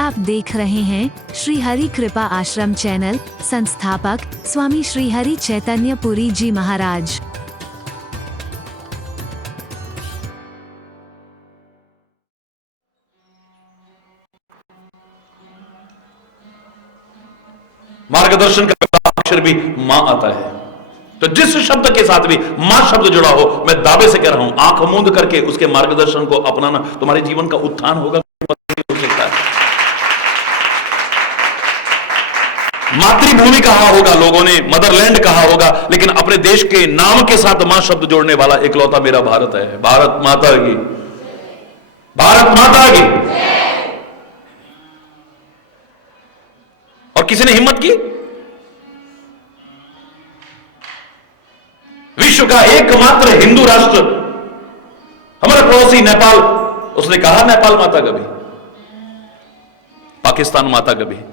आप देख रहे हैं श्री हरि कृपा आश्रम चैनल। संस्थापक स्वामी श्री हरि चैतन्य पुरी जी महाराज। मार्गदर्शन का अक्षर भी मां आता है, तो जिस शब्द के साथ भी मां शब्द जुड़ा हो, मैं दावे से कह रहा हूं, आंख मूंद करके उसके मार्गदर्शन को अपनाना, तुम्हारे जीवन का उत्थान होगा। हो सकता है मातृभूमि कहा होगा लोगों ने, मदरलैंड कहा होगा, लेकिन अपने देश के नाम के साथ मां शब्द जोड़ने वाला इकलौता मेरा भारत है। भारत माता की, भारत माता की। और किसी ने हिम्मत की, विश्व का एकमात्र हिंदू राष्ट्र हमारा पड़ोसी नेपाल, उसने कहा नेपाल माता कभी, पाकिस्तान माता कभी,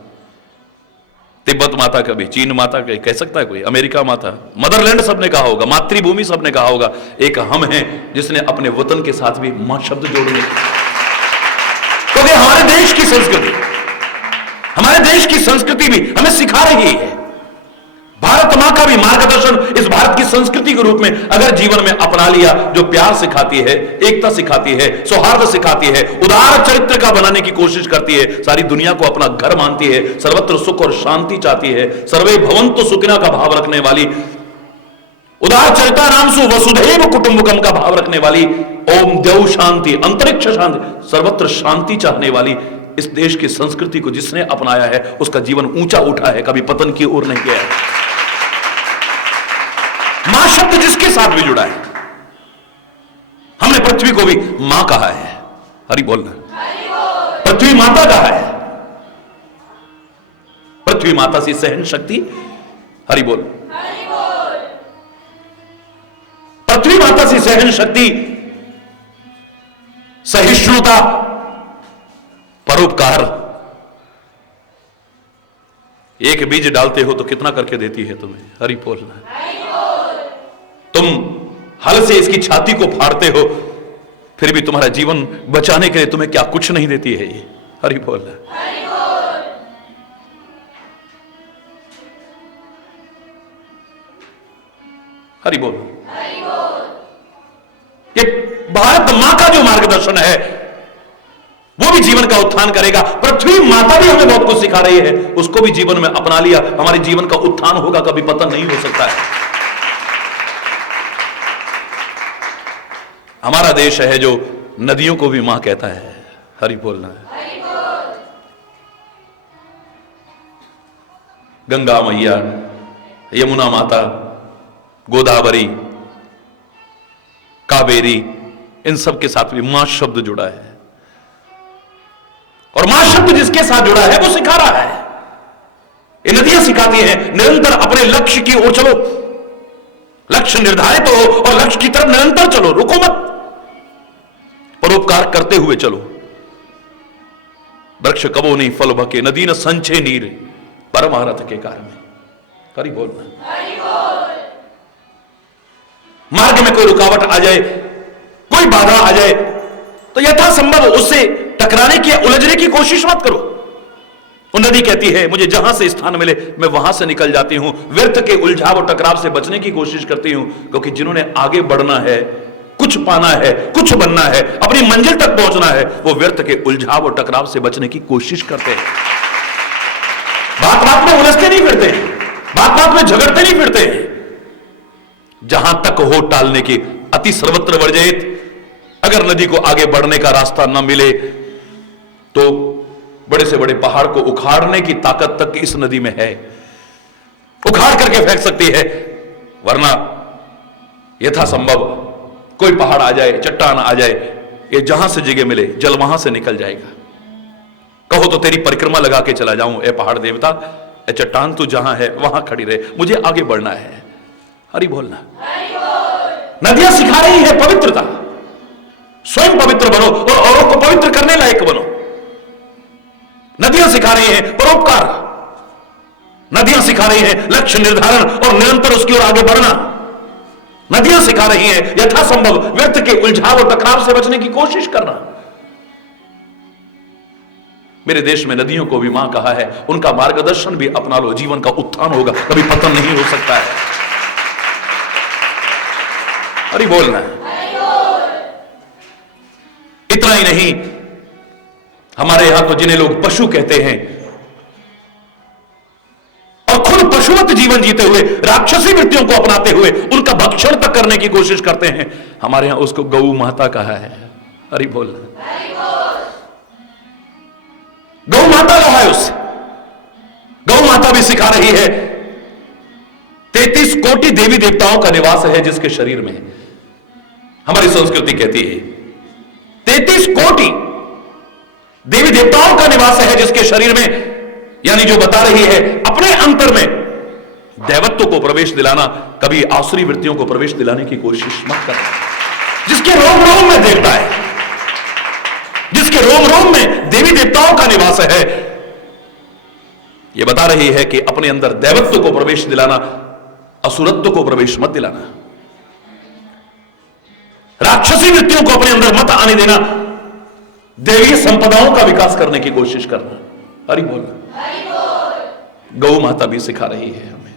तिब्बत माता कभी, चीन माता कभी, कह सकता है कोई, अमेरिका माता, मदरलैंड सबने कहा होगा, मातृभूमि सबने कहा होगा। एक हम हैं जिसने अपने वतन के साथ भी मां शब्द जोड़ने, क्योंकि हमारे देश की संस्कृति, हमारे देश की संस्कृति भी हमें सिखा रही है। भारत मां का भी मार्गदर्शन इस भारत की संस्कृति के रूप में अगर जीवन में अपना लिया, जो प्यार सिखाती है, एकता सिखाती है, सौहार्द सिखाती है, उदार चरित्र का बनाने की कोशिश करती है, सारी दुनिया को अपना घर मानती है, सर्वत्र सुख और शांति चाहती है, सर्वे भवन्तु सुखिनः का भाव रखने वाली, उदार चरिता नामसु वसुधैव कुटुंबकम का भाव रखने वाली, ओम द्यौ शांति, अंतरिक्ष शांति, सर्वत्र शांति चाहने वाली इस देश की संस्कृति को जिसने अपनाया है, उसका जीवन ऊंचा उठा है, कभी पतन की ओर नहीं गया है। मां शब्द जिसके साथ भी जुड़ा है, हमने पृथ्वी को भी मां कहा है, हरि बोलना, पृथ्वी माता कहा है, पृथ्वी माता से सहन शक्ति, हरि बोल, पृथ्वी माता से सहन शक्ति, सहिष्णुता, परोपकार। एक बीज डालते हो तो कितना करके देती है तुम्हें, हरि बोलना। तुम हल से इसकी छाती को फाड़ते हो, फिर भी तुम्हारा जीवन बचाने के लिए तुम्हें क्या कुछ नहीं देती है ये, हरि बोलना। हरि बोल। ये भारत मां का जो मार्गदर्शन है वो भी जीवन का उत्थान करेगा। पृथ्वी माता भी हमें बहुत कुछ सिखा रही है, उसको भी जीवन में अपना लिया, हमारे जीवन का उत्थान होगा, कभी पतन नहीं हो सकता है। हमारा देश है जो नदियों को भी मां कहता है, हरि बोलना है। गंगा मैया, यमुना माता, गोदावरी, कावेरी, इन सब के साथ भी मां शब्द जुड़ा है, और मां शब्द जिसके साथ जुड़ा है वो सिखा रहा है। ये नदियां सिखाती हैं निरंतर अपने लक्ष्य की ओर चलो, लक्ष्य निर्धारित हो और लक्ष्य की तरफ निरंतर चलो, रुको मत, परोपकार करते हुए चलो। वृक्ष कबो नहीं फल भके, नदी न संचे नीर, परमारथ के कारण। हरि बोलना। मार्ग में कोई रुकावट आ जाए, कोई बाधा आ जाए, तो यथासंभव उससे टकराने की, उलझने की कोशिश मत करो। वो नदी कहती है मुझे जहां से स्थान मिले मैं वहां से निकल जाती हूं, व्यर्थ के उलझाव और टकराव से बचने की कोशिश करती हूं, क्योंकि जिन्होंने आगे बढ़ना है, कुछ पाना है, कुछ बनना है, अपनी मंजिल तक पहुंचना है, वो व्यर्थ के उलझाव और टकराव से बचने की कोशिश करते हैं। बात बात में उलझते नहीं फिरते, बात बात में झगड़ते नहीं फिरते। जहां तक हो टालने की, अति सर्वत्र वर्जयेत। अगर नदी को आगे बढ़ने का रास्ता न मिले तो बड़े से बड़े पहाड़ को उखाड़ने की ताकत तक इस नदी में है, उखाड़ करके फेंक सकती है, वरना यथासंभव कोई पहाड़ आ जाए, चट्टान आ जाए, ये जहां से जगह मिले जल वहां से निकल जाएगा। कहो तो तेरी परिक्रमा लगा के चला जाऊं, ए पहाड़ देवता, ए चट्टान तू जहां है वहां खड़ी रहे, मुझे आगे बढ़ना है, हरि बोलना। नदियां सिखा रही है पवित्रता, स्वयं पवित्र बनो और औरों को पवित्र करने लायक बनो। नदियां सिखा रही हैं परोपकार, नदियां सिखा रही हैं लक्ष्य निर्धारण और निरंतर उसकी ओर आगे बढ़ना। नदियां सिखा रही हैं यथासंभव व्यर्थ के उलझाव और टकराव से बचने की कोशिश करना। मेरे देश में नदियों को भी मां कहा है, उनका मार्गदर्शन भी अपना लो, जीवन का उत्थान होगा, कभी पतन नहीं हो सकता है। अरे बोलना है। इतना ही नहीं, हमारे यहां तो जिन्हें लोग पशु कहते हैं और खुद पशुवत जीवन जीते हुए राक्षसी वृत्तियों को अपनाते हुए उनका भक्षण तक करने की कोशिश करते हैं, हमारे यहां उसको गौ माता कहा है। अरे बोलना, गौ माता कहा है उसे। गौ माता भी सिखा रही है 33 कोटि देवी देवताओं का निवास है जिसके शरीर में। हमारी संस्कृति कहती है 33 कोटि देवी देवताओं का निवास है जिसके शरीर में, यानी जो बता रही है अपने अंतर में दैवत्व को प्रवेश दिलाना, कभी आसुरी वृत्तियों को प्रवेश दिलाने की कोशिश मत करना। जिसके रोम रोम में देवता है, जिसके रोम रोम में देवी देवताओं का निवास है, यह बता रही है कि अपने अंदर दैवत्व को प्रवेश दिलाना, असुरत्व को प्रवेश मत दिलाना, राक्षसी वृत्तियों को अपने अंदर मत आने देना, देवीय संपदाओं का विकास करने की कोशिश करना। हरि बोल। गौ माता भी सिखा रही है हमें।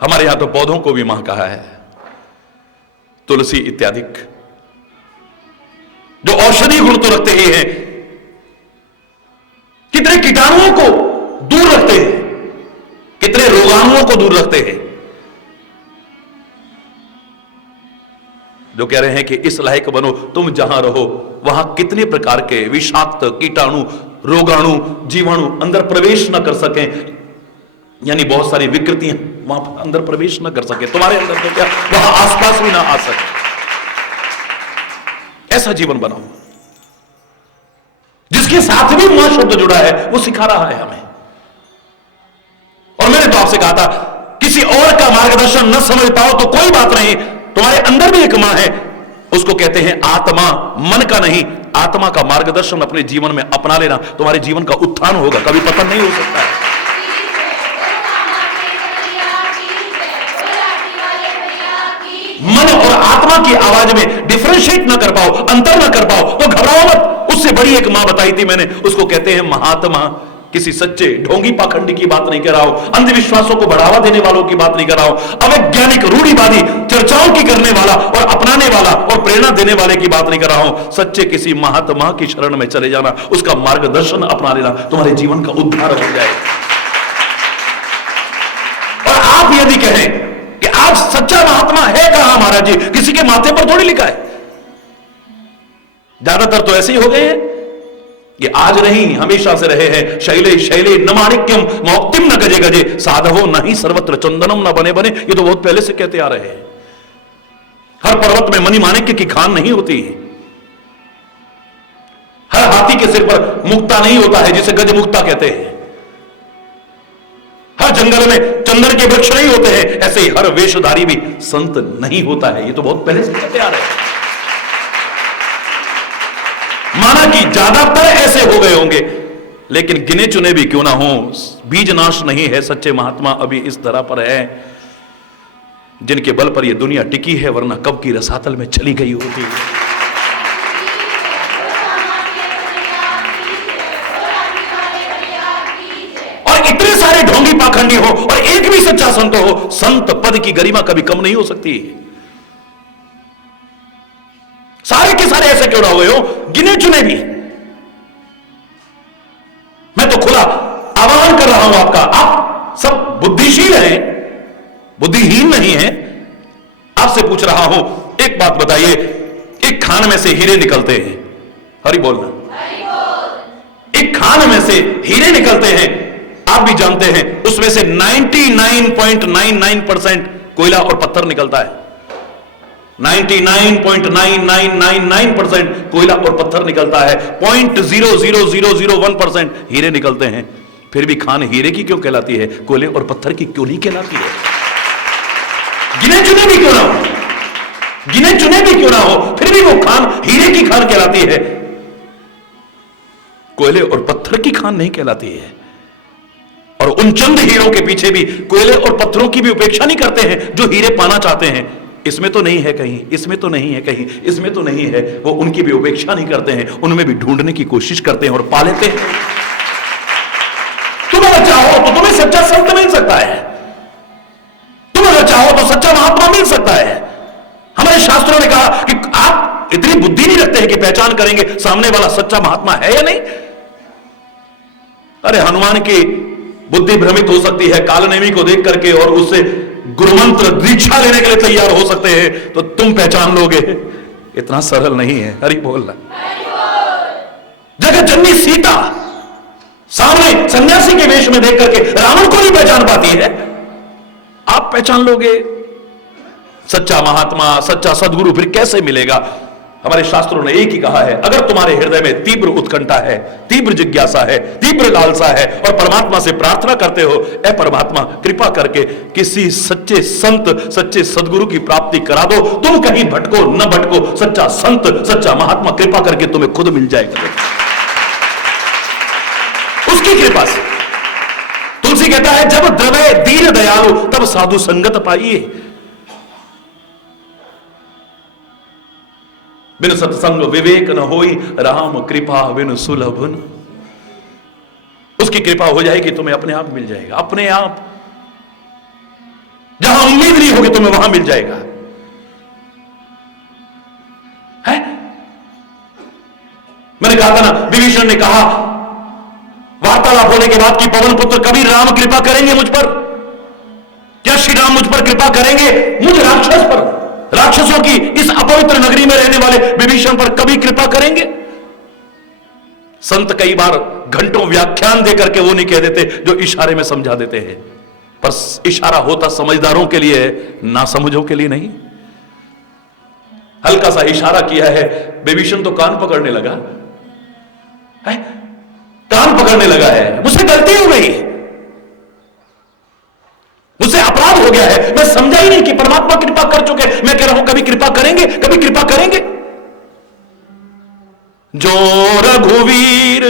हमारे यहां तो पौधों को भी मां कहा है, तुलसी इत्यादि, जो औषधि गुण तो रखते ही हैं, कितने कीटाणुओं को दूर रखते हैं, कितने रोगाणुओं को दूर रखते हैं, जो कह रहे हैं कि इस लायक बनो तुम जहां रहो वहां कितने प्रकार के विषाक्त कीटाणु, रोगाणु, जीवाणु अंदर प्रवेश न कर सकें, यानी बहुत सारी विकृतियां वहां अंदर प्रवेश न कर सके, तुम्हारे अंदर तो क्या वहां आसपास भी ना आ सके, ऐसा जीवन बनाओ। जिसके साथ भी मां शब्द जुड़ा है वो सिखा रहा है हमें। और मैंने तो आपसे कहा था, किसी और का मार्गदर्शन न समझ पाओ तो कोई बात नहीं, तुम्हारे अंदर भी एक मां है, उसको कहते हैं आत्मा, मन का नहीं, आत्मा का मार्गदर्शन अपने जीवन में अपना लेना, तुम्हारे जीवन का उत्थान होगा, कभी पतन नहीं हो सकता है। मन और आत्मा की आवाज में डिफरेंशिएट ना कर पाओ, अंतर ना कर पाओ तो घबराओ मत। उससे बड़ी एक मां बताई थी मैंने, उसको कहते हैं महात्मा। किसी सच्चे ढोंगी पाखंडी की बात नहीं कर रहा हूं, अंधविश्वासों को बढ़ावा देने वालों की बात नहीं कर रहा हूं, अवैज्ञानिक रूढ़िवादी चर्चाओं की करने वाला और अपनाने वाला और प्रेरणा देने वाले की बात नहीं कर रहा हूं। सच्चे किसी महात्मा की शरण में चले जाना, उसका मार्गदर्शन अपना लेना, तुम्हारे जीवन का उद्धार हो जाए। और आप यदि कहें कि आप सच्चा महात्मा है कहां महाराज जी, किसी के माथे पर थोड़ी लिखा है। ज्यादातर तो ऐसे ही हो गए हैं, ये आज नहीं हमेशा से रहे हैं। शैले शैले न माणिक्यम मौक्तिम न गजे गजे साधवो नहीं सर्वत्र चंदनम न बने बने, ये तो बहुत पहले से कहते आ रहे हैं। हर पर्वत में मणि माणिक्य की खान नहीं होती, हर हाथी के सिर पर मुक्ता नहीं होता है जिसे गज मुक्ता कहते हैं, हर जंगल में चंदन के वृक्ष नहीं होते हैं, ऐसे ही हर वेशधारी भी संत नहीं होता है, ये तो बहुत पहले से कहते आ रहे हैं। माना कि ज्यादातर ऐसे हो गए होंगे, लेकिन गिने चुने भी क्यों ना हो, बीज नाश नहीं है, सच्चे महात्मा अभी इस धरा पर है, जिनके बल पर यह दुनिया टिकी है, वरना कब की रसातल में चली गई होती। और इतने सारे ढोंगी पाखंडी हो और एक भी सच्चा संत हो, संत पद की गरिमा कभी कम नहीं हो सकती। सारे के सारे ऐसे क्यों ना हुए हो, गिने चुने भी। मैं तो खुला आह्वान कर रहा हूं आपका, आप सब बुद्धिशील हैं, बुद्धिहीन नहीं हैं। आपसे पूछ रहा हूं, एक बात बताइए, एक खान में से हीरे निकलते हैं, हरि बोलना, एक खान में से हीरे निकलते हैं, आप भी जानते हैं उसमें से 99.99% कोयला और पत्थर निकलता है। 99.9999% कोयला और पत्थर निकलता है, 0.00001% हीरे निकलते हैं। फिर भी खान हीरे की क्यों कहलाती है, कोयले और पत्थर की क्यों नहीं कहलाती है? गिने चुने भी क्यों ना हो, गिने चुने भी क्यों ना हो, फिर भी वो खान हीरे की खान कहलाती है, कोयले और पत्थर की खान नहीं कहलाती है। और उन चंद हीरों के पीछे भी कोयले और पत्थरों की भी उपेक्षा नहीं करते हैं जो हीरे पाना चाहते हैं। इसमें तो नहीं है कहीं, इसमें तो नहीं है कहीं, इसमें तो नहीं है, वो उनकी भी उपेक्षा नहीं करते हैं, उनमें भी ढूंढने की कोशिश करते हैं और पा लेते हैं। तुम अगर चाहो तो तुम्हें सच्चा संत मिल सकता है, तुम अगर चाहो तो सच्चा महात्मा मिल सकता है। हमारे शास्त्रों ने कहा कि आप इतनी बुद्धि नहीं रखते हैं कि पहचान करेंगे सामने वाला सच्चा महात्मा है या नहीं। अरे हनुमान की बुद्धि भ्रमित हो सकती है कालनेमी को देख करके, और उससे गुरुमंत्र दीक्षा लेने के लिए तैयार हो सकते हैं, तो तुम पहचान लोगे? इतना सरल नहीं है। हरि बोलना। जगत जननी सीता सामने सन्यासी के वेश में देख करके रावण को नहीं पहचान पाती है, आप पहचान लोगे? सच्चा महात्मा, सच्चा सदगुरु फिर कैसे मिलेगा? हमारे शास्त्रों ने एक ही कहा है, अगर तुम्हारे हृदय में तीव्र उत्कंठा है, तीव्र जिज्ञासा है, तीव्र लालसा है और परमात्मा से प्रार्थना करते हो, ऐ परमात्मा कृपा करके किसी सच्चे संत, सच्चे सदगुरु की प्राप्ति करा दो। तुम कहीं भटको न भटको, सच्चा संत, सच्चा महात्मा कृपा करके तुम्हें खुद मिल जाएगा, उसकी कृपा से। तुलसी कहता है, जब द्रवय दीन दयालु तब साधु संगत पाइए। बिन सत्संग विवेक न होई, राम कृपा बिन सुलभ न। उसकी कृपा हो जाएगी, तुम्हें अपने आप मिल जाएगा, अपने आप। जहां उम्मीद नहीं होगी तुम्हें वहां मिल जाएगा। है? मैंने कहा था ना, विभीषण ने कहा वार्तालाप होने के बाद कि पवन पुत्र कभी राम कृपा करेंगे मुझ पर? क्या श्री राम मुझ पर कृपा करेंगे? मुझ राक्षस पर, राक्षसों की इस अपवित्र नगरी में रहने वाले विभीषण पर कभी कृपा करेंगे? संत कई बार घंटों व्याख्यान देकर के वो नहीं कह देते जो इशारे में समझा देते हैं, पर इशारा होता समझदारों के लिए, ना समझों के लिए नहीं। हल्का सा इशारा किया है, विभीषण तो कान पकड़ने लगा है, कान पकड़ने लगा है, मुझसे गलती हो गई, मुझसे अपराध हो गया है, मैं समझा ही नहीं कि परमात्मा कृपा कर चुके। मैं कह रहा हूं कभी कृपा करेंगे, कभी कृपा करेंगे। जो रघुवीर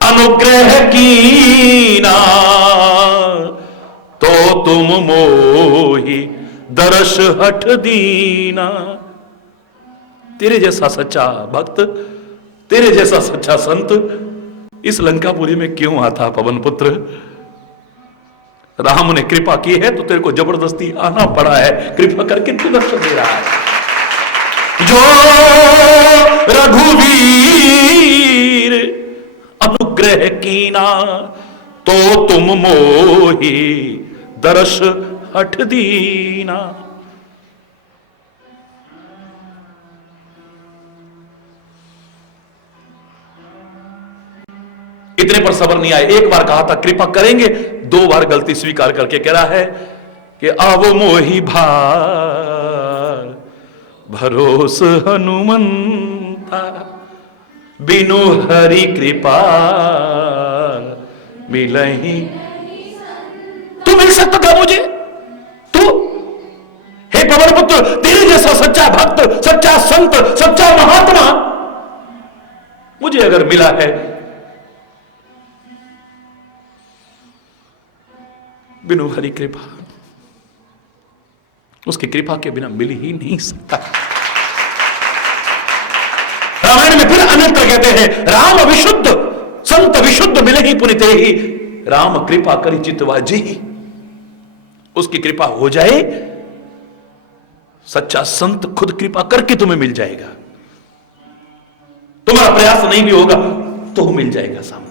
अनुग्रह कीना, तो तुम मोहि दर्श हठ दीना। तेरे जैसा सच्चा भक्त, तेरे जैसा सच्चा संत इस लंकापुरी में क्यों आता पवन पुत्र? राम ने कृपा की है तो तेरे को जबरदस्ती आना पड़ा है, कृपा करके तू दर्शन दे रहा है। जो रघुवीर अनुग्रह कीना, तो तुम मोहि दर्श हठ दीना। इतने पर सबर नहीं आए, एक बार कहा था कृपा करेंगे, दो बार गलती स्वीकार करके कह रहा है कि आवो मोहि भार भरोस हनुमंता, बिनु हरि कृपा मिलहि। तू मिल सकता था मुझे, तू हे पवन पुत्र, तेरे जैसा सच्चा भक्त, सच्चा संत, सच्चा महात्मा मुझे अगर मिला है, बिनु हरि कृपा, उसकी कृपा के बिना मिल ही नहीं सकता। रामायण में फिर अन्यत्र कहते हैं, राम विशुद्ध संत विशुद्ध मिले ही पुनिते ही, राम कृपा करी चितवा जी। उसकी कृपा हो जाए, सच्चा संत खुद कृपा करके तुम्हें मिल जाएगा। तुम्हारा प्रयास नहीं भी होगा तो मिल जाएगा सामने।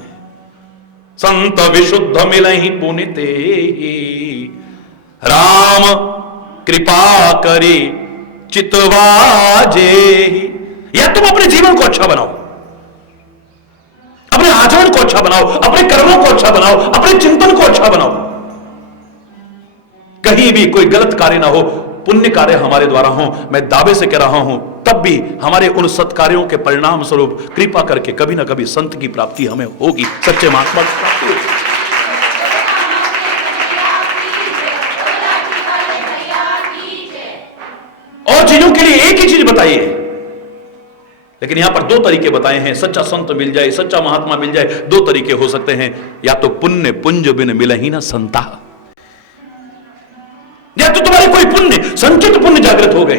संत विशुद्ध मिलहि पुनिते ही, राम कृपा करी चितवाजे। या तुम अपने जीवन को अच्छा बनाओ, अपने आचरण को अच्छा बनाओ, अपने कर्मों को अच्छा बनाओ, अपने चिंतन को अच्छा बनाओ, कहीं भी कोई गलत कार्य ना हो, पुण्य कार्य हमारे द्वारा हो। मैं दावे से कह रहा हूं, तब भी हमारे उन सत्कार्यों के परिणाम स्वरूप कृपा करके कभी ना कभी संत की प्राप्ति हमें होगी, सच्चे महात्मा की प्राप्ति होगी। और चीजों के लिए एक ही चीज बताइए, लेकिन यहां पर दो तरीके बताए हैं। सच्चा संत मिल जाए, सच्चा महात्मा मिल जाए, दो तरीके हो सकते हैं। या तो पुण्य पुंज बिन मिलहि न संता, या तो तुम्हारे कोई पुण्य, संचित पुण्य जागृत हो गए,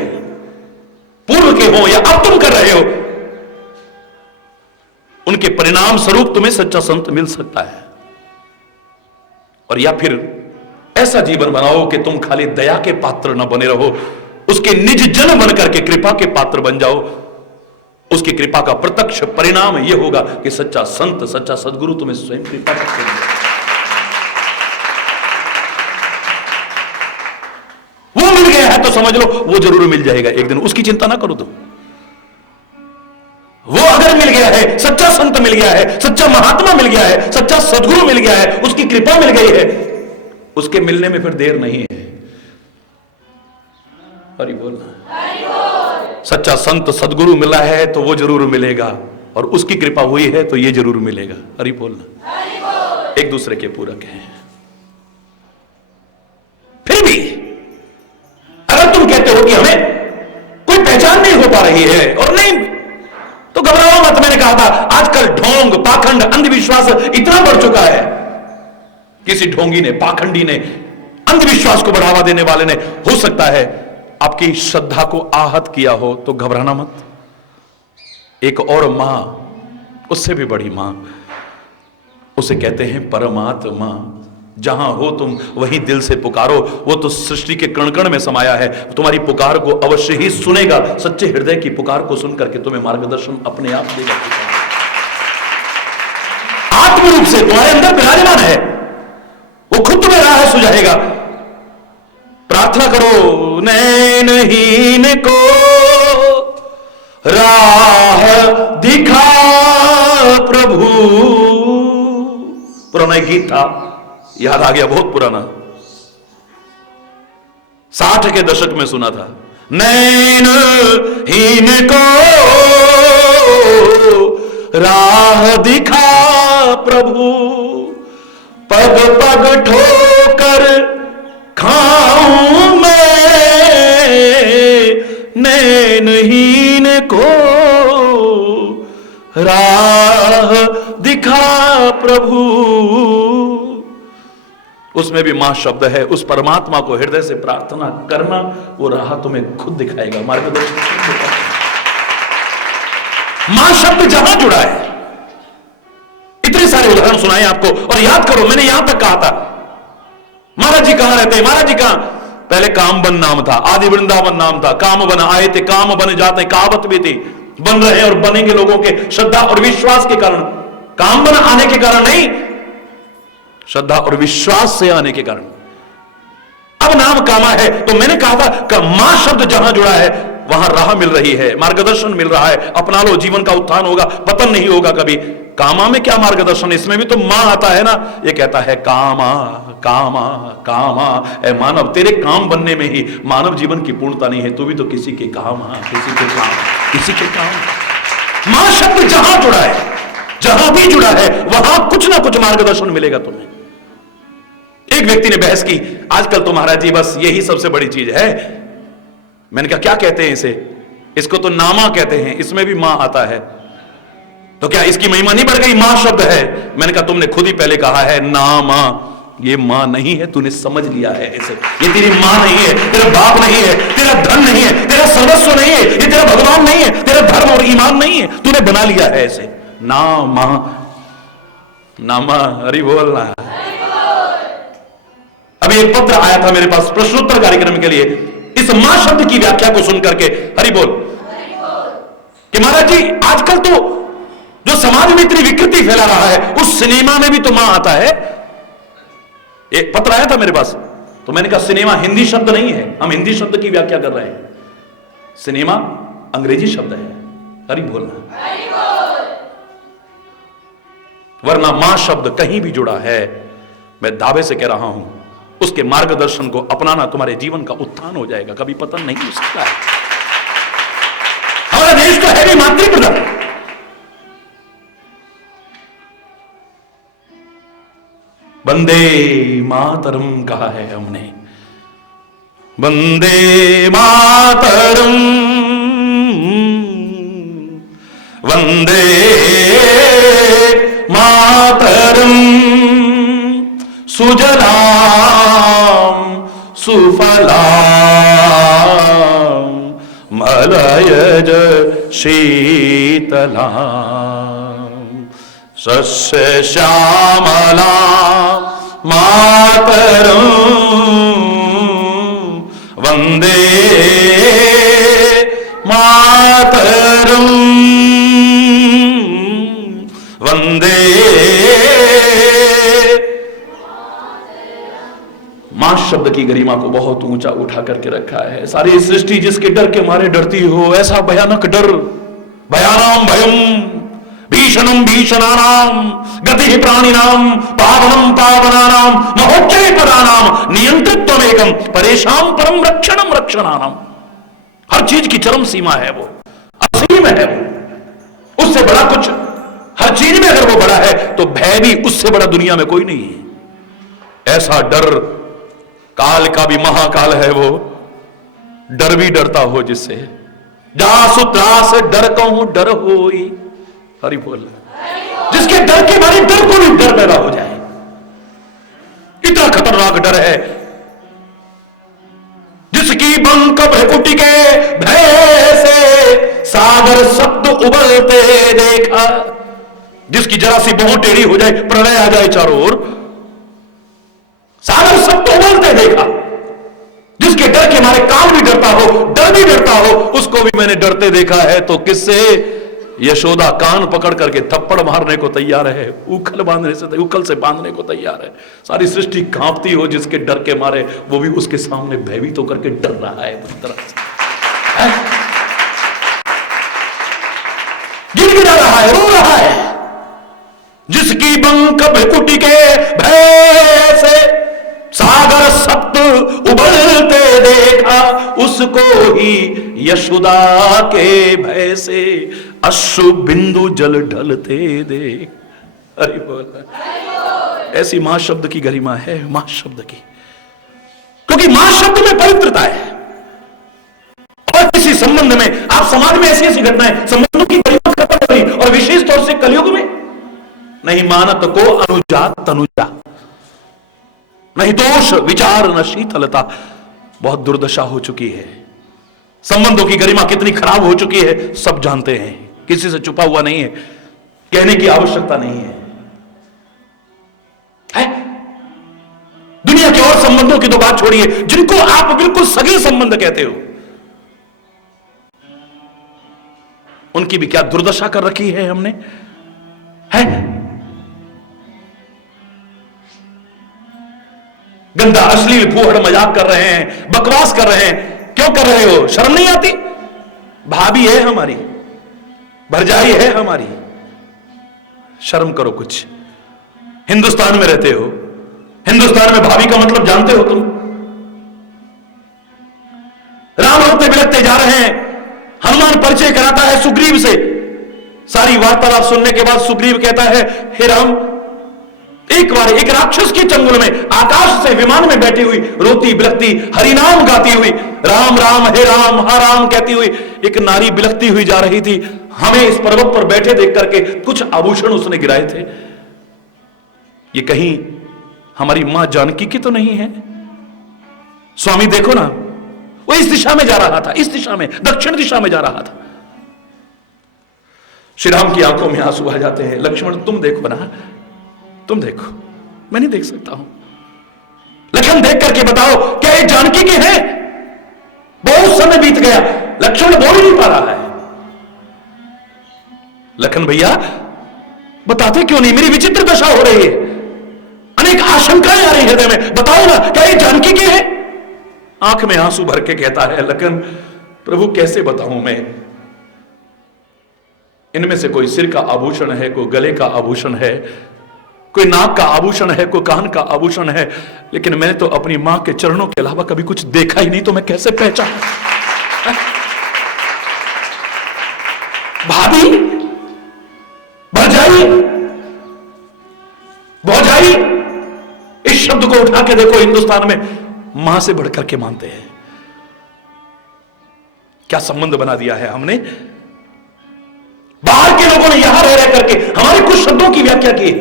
पूर्व के हो या अब तुम कर रहे हो, उनके परिणाम स्वरूप तुम्हें सच्चा संत मिल सकता है। और या फिर ऐसा जीवन बनाओ कि तुम खाली दया के पात्र न बने रहो, उसके निज जन बन करके कृपा के पात्र बन जाओ। उसकी कृपा का प्रत्यक्ष परिणाम यह होगा कि सच्चा संत, सच्चा सदगुरु तुम्हें स्वयं कृपा करते हैं। वो मिल गया है तो समझ लो वो जरूर मिल जाएगा एक दिन, उसकी चिंता ना करो तुम। वो अगर मिल गया है, सच्चा संत मिल गया है, सच्चा महात्मा मिल गया है, सच्चा सदगुरु मिल गया है, उसकी कृपा मिल गई है, उसके मिलने में फिर देर नहीं है। हरि बोल। सच्चा संत सदगुरु मिला है तो वो जरूर मिलेगा, और उसकी कृपा हुई है तो ये जरूर मिलेगा। हरि बोलना। एक दूसरे के पूरक हैं। फिर भी अगर तुम कहते हो कि हमें कोई पहचान नहीं हो पा रही है और नहीं, तो घबराओ मत। मैंने कहा था आजकल ढोंग, पाखंड, अंधविश्वास इतना बढ़ चुका है। किसी ढोंगी ने, पाखंडी ने, अंधविश्वास को बढ़ावा देने वाले ने हो सकता है आपकी श्रद्धा को आहत किया हो, तो घबराना मत। एक और मां, उससे भी बड़ी मां, उसे कहते हैं परमात्मा। जहां हो तुम वहीं दिल से पुकारो, वो तो सृष्टि के कण कण में समाया है, तुम्हारी पुकार को अवश्य ही सुनेगा। सच्चे हृदय की पुकार को सुनकर के तुम्हें मार्गदर्शन अपने आप देगा। आत्म रूप से तुम्हारे अंदर विराजमान है, वो खुद तुम्हें राह सुझाएगा। प्रार्थना करो, नैनहीन को राह दिखा प्रभु। पुराना एक गीत था, याद आ गया, बहुत पुराना, 60 के दशक में सुना था। नैनहीन को राह दिखा प्रभु, पग पग ठोकर खाऊं मैं, नैनहीन को राह दिखा प्रभु। उसमें भी मां शब्द है। उस परमात्मा को हृदय से प्रार्थना करना, वो राह तुम्हें खुद दिखाएगा, मार्गदर्शन खुद दिखाएगा। मां शब्द जहां जुड़ा है, इतने सारे उदाहरण सुनाए आपको। और याद करो, मैंने यहां तक कहा था महाराज जी कहां रहते हैं, महाराज जी कहां, पहले कामबन नाम था, आदि वृंदावन नाम था, काम बन आए थे, काम बन जाते, कहावत भी थी। बन रहे और बनेंगे लोगों के श्रद्धा और विश्वास के कारण, काम बन आने के कारण नहीं, श्रद्धा और विश्वास से आने के कारण। अब नाम कामा है, तो मैंने कहा था कि मां शब्द जहां जुड़ा है वहां राह मिल रही है, मार्गदर्शन मिल रहा है। अपना लो, जीवन का उत्थान होगा, पतन नहीं होगा कभी। कामा में क्या मार्गदर्शन, इसमें भी तो मां आता है ना। ये कहता है कामा कामा कामा, ए मानव, तेरे काम बनने में ही मानव जीवन की पूर्णता नहीं है। तू भी तो किसी के काम, किसी के काम, किसी के काम। मां शब्द जहां जुड़ा है, जहां भी जुड़ा है, वहां कुछ ना कुछ मार्गदर्शन मिलेगा तुम्हें। एक व्यक्ति ने बहस की, आजकल तो महाराज जी बस यही सबसे बड़ी चीज है। मैंने कहा क्या कहते हैं इसे? इसको तो नामा कहते हैं, इसमें भी मां आता है, तो क्या इसकी महिमा नहीं बढ़ गई? मां शब्द है। मैंने कहा तुमने खुद ही पहले कहा है नामा, ये मां नहीं है, तूने समझ लिया है इसे। ये तेरी मां नहीं है, तेरा बाप नहीं है, तेरा धन नहीं है, तेरा सर्वस्व नहीं है, ये तेरा भगवान नहीं है, तेरा धर्म और ईमान नहीं है, तूने बना लिया है इसे नामा। नामा, हरि बोलना। अभी एक पत्र आया था मेरे पास प्रश्नोत्तर कार्यक्रम के लिए, इस मां शब्द की व्याख्या को सुनकर के, हरि बोल, कि महाराज जी आजकल तो जो समाज में इतनी विकृति फैला रहा है, उस सिनेमा में भी तो मां आता है। एक पत्र आया था मेरे पास, तो मैंने कहा सिनेमा हिंदी शब्द नहीं है, हम हिंदी शब्द की व्याख्या कर रहे हैं, सिनेमा अंग्रेजी शब्द है। हरि बोलना। वरना मां शब्द कहीं भी जुड़ा है, मैं दावे से कह रहा हूं, उसके मार्गदर्शन को अपनाना, तुम्हारे जीवन का उत्थान हो जाएगा, कभी पतन नहीं हो सकता है। हमारा देश तो है भी मातृप्रधान, वंदे मातरम कहा है हमने, वंदे मातरम, वंदे मातरम, सुजलाम सुफलाम मलयज शीतला सस्य श्यामला मातरं वंदे मातरं वंदे। मां शब्द की गरिमा को बहुत ऊंचा उठा करके रखा है। सारी सृष्टि जिसके डर के मारे डरती हो, ऐसा भयानक डर, भयानाम भयम भीषणम भीषणानाम गति प्राणिनाम पावनम पावनानाम महोच्चय पदानाम नियंत्रित्वमेकम परेशान परम रक्षणम रक्षणानाम। हर चीज की चरम सीमा है, वो असीम है, वो उससे बड़ा कुछ, हर चीज में अगर वो बड़ा है तो भय भी उससे बड़ा दुनिया में कोई नहीं है। ऐसा डर, काल का भी महाकाल है वो, डर भी डरता हो जिससे, जासु त्रास डर कहूं डर होई, हरि बोल, जिसके डर के बारे डर को भी डर पैदा हो जाए, इतना खतरनाक डर है। जिसकी बंक भ्रकुटी के भय से सागर सप्त उबलते देखा, जिसकी जरा सी बहु टेढ़ी हो जाए, प्रलय आ जाए चारों ओर, सागर सप्त उबलते देखा। जिसके डर के मारे काल भी डरता हो, डर भी डरता हो, उसको भी मैंने डरते देखा है। तो किससे? यशोदा कान पकड़ करके थप्पड़ मारने को तैयार है, उखल बांधने से, उखल से बांधने को तैयार है। सारी सृष्टि कांपती हो जिसके डर के मारे, वो भी उसके सामने भयभीत होकर के डर रहा है बुरी तरह से, गिड़गिड़ा रहा है, रो रहा है। जिसकी बंक भ्रकुटी के भय से सागर सप्त उबलते देखा, उसको ही यशोदा के भय से अश्रु बिंदु जल ढलते देख। अरे बोल, ऐसी मां शब्द की गरिमा है, मां शब्द की, क्योंकि मां शब्द में पवित्रता है। और किसी संबंध में, आप समाज में ऐसी ऐसी घटनाएं, संबंधों की गरिमा खत्म हो गई, और विशेष तौर से कलयुग में, नहीं मानत को अनुजा तनुजा, नहीं दोष विचार न शीतलता। बहुत दुर्दशा हो चुकी है, संबंधों की गरिमा कितनी खराब हो चुकी है, सब जानते हैं, किसी से छुपा हुआ नहीं है, कहने की आवश्यकता नहीं है? दुनिया के और संबंधों की तो बात छोड़िए, जिनको आप बिल्कुल सगे संबंध कहते हो, उनकी भी क्या दुर्दशा कर रखी है हमने, है? गंदा अश्लील फूहड़ मजाक कर रहे हैं, बकवास कर रहे हैं, क्यों कर रहे हो? शर्म नहीं आती? भाभी है हमारी, भरजाई है हमारी, शर्म करो कुछ। हिंदुस्तान में रहते हो, हिंदुस्तान में भाभी का मतलब जानते हो तुम? राम रोते बिलकते जा रहे हैं, हनुमान परिचय कराता है सुग्रीव से, सारी वार्तालाप सुनने के बाद सुग्रीव कहता है, हे राम, एक बार एक राक्षस के चंगुल में आकाश से विमान में बैठी हुई, रोती बिलखती, हरिनाम गाती हुई, राम राम हे राम हा राम कहती हुई एक नारी बिलखती हुई जा रही थी। हमें इस पर्वत पर बैठे देख करके कुछ आभूषण उसने गिराए थे, ये कहीं हमारी मां जानकी की तो नहीं है? स्वामी देखो ना, वो इस दिशा में जा रहा था, इस दिशा में, दक्षिण दिशा में जा रहा था। श्री राम की आंखों में आंसू आ जाते हैं। लक्ष्मण तुम देखो ना, तुम देखो, मैं नहीं देख सकता हूं। लक्ष्मण देख करके बताओ, क्या ये जानकी के हैं? बहुत समय बीत गया, लक्ष्मण बोल नहीं पा रहा है। लखन भैया बताते क्यों नहीं? मेरी विचित्र दशा हो रही है, अनेक आशंकाएं आ रही हृदय में, बताओ ना, क्या ये जानकी के हैं? आंख में आंसू भर के कहता है लखन, प्रभु कैसे बताऊं मैं, इनमें से कोई सिर का आभूषण है, कोई गले का आभूषण है, कोई नाक का आभूषण है, कोई कान का आभूषण है, लेकिन मैंने तो अपनी मां के चरणों के अलावा कभी कुछ देखा ही नहीं, तो मैं कैसे पहचान? भाभी, भरजाई, भौजाई, इस शब्द को उठा के देखो, हिंदुस्तान में मां से बढ़कर के मानते हैं। क्या संबंध बना दिया है हमने? बाहर के लोगों ने यहां रह रह करके हमारे कुछ शब्दों की व्याख्या की।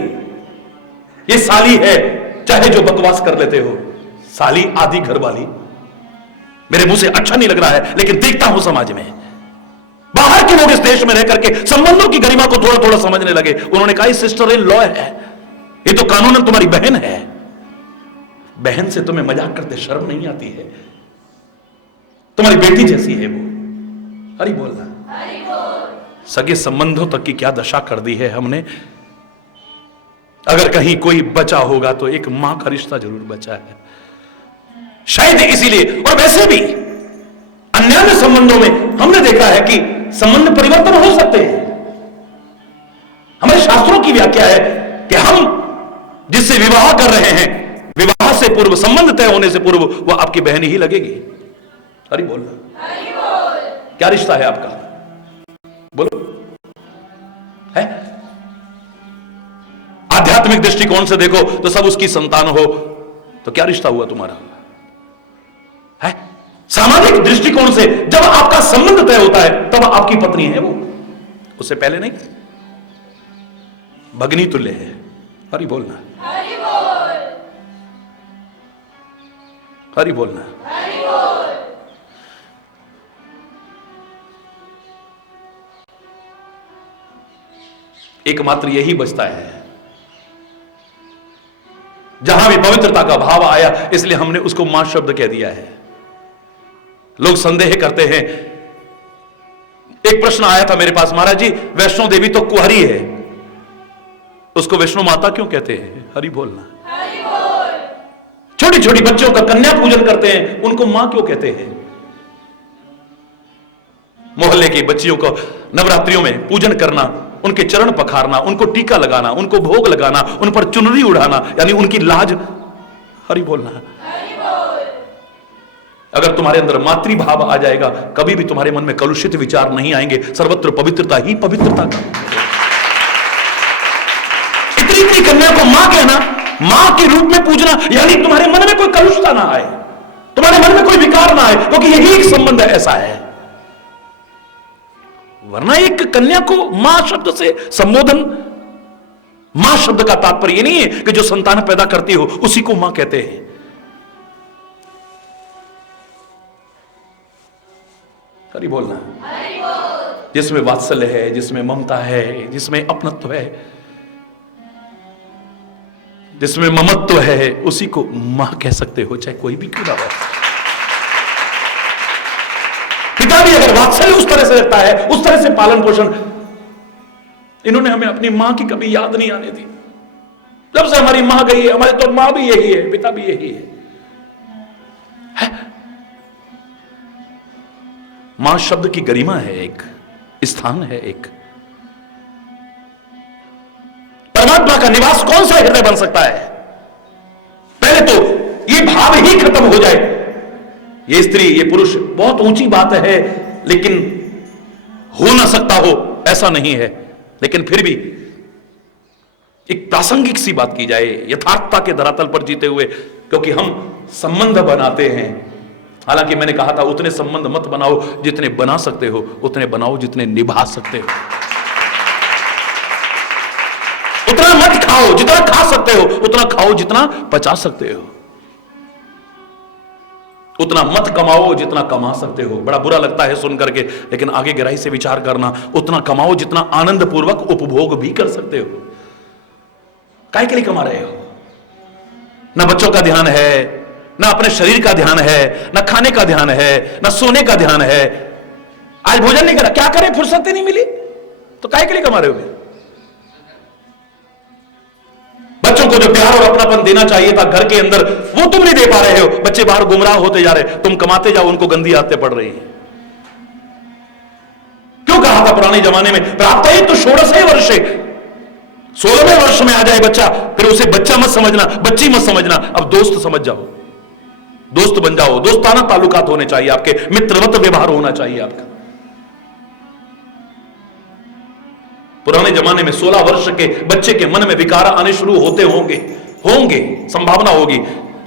ये साली है, चाहे जो बकवास कर लेते हो, साली आधी घरवाली, मेरे मुंह से अच्छा नहीं लग रहा है, लेकिन देखता हूं समाज में बाहर के लोग इस देश में रह करके संबंधों की गरिमा को थोड़ा थोड़ा समझने लगे। उन्होंने कहा सिस्टर इन लॉ है, ये तो कानूनन तुम्हारी बहन है, बहन से तुम्हें मजाक करते शर्म नहीं आती है? तुम्हारी बेटी जैसी है वो। हरि बोलना। सगे संबंधों तक की क्या दशा कर दी है हमने। अगर कहीं कोई बचा होगा तो एक मां का रिश्ता जरूर बचा है, शायद इसीलिए। और वैसे भी अन्य संबंधों में हमने देखा है कि संबंध परिवर्तन हो सकते हैं। हमारे शास्त्रों की व्याख्या है कि हम जिससे विवाह कर रहे हैं, विवाह से पूर्व, संबंध तय होने से पूर्व, वह आपकी बहन ही लगेगी। हरि बोलना। क्या रिश्ता है आपका? बोलो। है? आध्यात्मिक दृष्टिकोण से देखो तो सब उसकी संतान हो, तो क्या रिश्ता हुआ तुम्हारा? है? सामाजिक दृष्टिकोण से जब आपका संबंध तय होता है तब आपकी पत्नी है वो, उससे पहले नहीं। भगनी तुल्य है। हरि बोलना। हरि बोलना। एकमात्र यही बचता है जहां भी पवित्रता का भाव आया, इसलिए हमने उसको मां शब्द कह दिया है। लोग संदेह करते हैं। एक प्रश्न आया था मेरे पास, महाराज जी वैष्णो देवी तो कुंवारी है, उसको वैष्णो माता क्यों कहते हैं? हरि बोलना। छोटी छोटी बच्चों का कन्या पूजन करते हैं, उनको मां क्यों कहते हैं? मोहल्ले की बच्चियों को नवरात्रियों में पूजन करना, उनके चरण पखारना, उनको टीका लगाना, उनको भोग लगाना, उन पर चुनरी उड़ाना, यानी उनकी लाज। हरि बोलना। अगर तुम्हारे अंदर मातृभाव आ जाएगा, कभी भी तुम्हारे मन में कलुषित विचार नहीं आएंगे। सर्वत्र पवित्रता ही पवित्रता का। इतनी कन्या को मां कहना, मां के रूप में पूजना, यानी तुम्हारे मन में कोई कलुषता ना आए, तुम्हारे मन में कोई विकार ना आए, क्योंकि यही एक संबंध ऐसा है। वरना एक कन्या को मां शब्द से संबोधन, मां शब्द का तात्पर्य नहीं है कि जो संतान पैदा करती हो उसी को मां कहते हैं। हरि बोलना। जिसमें वात्सल्य है, जिसमें ममता है, जिसमें अपनत्व है, जिसमें ममत्व है, उसी को मां कह सकते हो, चाहे कोई भी क्यों ना हो। पिता भी अगर वात्सल्य उस तरह से रखता है, उस तरह से पालन पोषण, इन्होंने हमें अपनी मां की कभी याद नहीं आने दी। जब से हमारी मां गई है, हमारे तो मां भी यही है, पिता भी यही है। मां शब्द की गरिमा है, एक स्थान है, एक परमात्मा का निवास कौन सा हृदय बन सकता है? पहले तो ये भाव ही खत्म हो जाए। ये स्त्री, ये पुरुष बहुत ऊंची बात है, लेकिन हो ना सकता हो ऐसा नहीं है। लेकिन फिर भी एक प्रासंगिक सी बात की जाए, यथार्थता के धरातल पर जीते हुए, क्योंकि हम संबंध बनाते हैं। हालांकि मैंने कहा था उतने संबंध मत बनाओ जितने बना सकते हो, उतने बनाओ जितने निभा सकते हो। उतना मत खाओ जितना खा सकते हो, उतना खाओ जितना पचा सकते हो। उतना मत कमाओ जितना कमा सकते हो। बड़ा बुरा लगता है सुन करके, लेकिन आगे गहराई से विचार करना। उतना कमाओ जितना आनंद पूर्वक उपभोग भी कर सकते हो। काहे के लिए कमा रहे हो? ना बच्चों का ध्यान है, ना अपने शरीर का ध्यान है, ना खाने का ध्यान है, ना सोने का ध्यान है। आज भोजन नहीं करा, क्या करें? फुर्सत ही नहीं मिली, तो काहे के लिए कमा रहे हो? बच्चों को जो प्यार और अपनापन देना चाहिए था घर के अंदर, वो तुम नहीं दे पा रहे हो। बच्चे बाहर गुमराह होते जा रहे, तुम कमाते जाओ, उनको गंदी आदतें पड़ रही हैं। क्यों कहा था पुराने जमाने में, प्राप्त ही तो 16 वर्षे, 16वें वर्ष में आ जाए बच्चा, फिर उसे बच्चा मत समझना, बच्ची मत समझना, अब दोस्त समझ जाओ, दोस्त बन जाओ। दोस्ताना ताल्लुकात होने चाहिए आपके, मित्रवत व्यवहार होना चाहिए आपका। पुराने जमाने में 16 वर्ष के बच्चे के मन में विकार आने शुरू होते होंगे, संभावना होगी।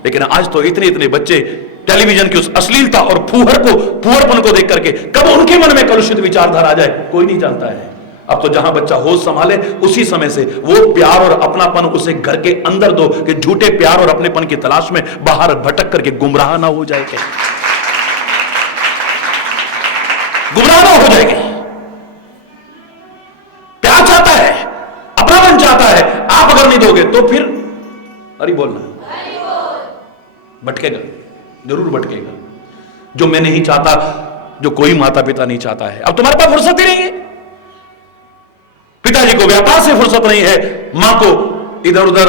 लेकिन आज तो इतने इतने बच्चे टेलीविजन की उस अश्लीलता और फूहड़पन को देख करके कब उनके मन में कलुषित विचारधारा आ जाए कोई नहीं जानता है। अब तो जहां बच्चा होश संभाले उसी समय से वो प्यार और अपनापन उसे घर के अंदर दो, कि झूठे प्यार और अपनेपन की तलाश में बाहर भटक करके गुमराह ना हो जाए। गुमराह हो जाएगी। प्यार चाहता है, अपनापन चाहता है, आप अगर नहीं दोगे तो फिर अरे बोलना भटकेगा, जरूर भटकेगा। जो मैं नहीं चाहता, जो कोई माता पिता नहीं चाहता है। अब तुम्हारे पास फुर्सत ही नहीं है, पिताजी को व्यापार से फुर्सत नहीं है, मां को इधर उधर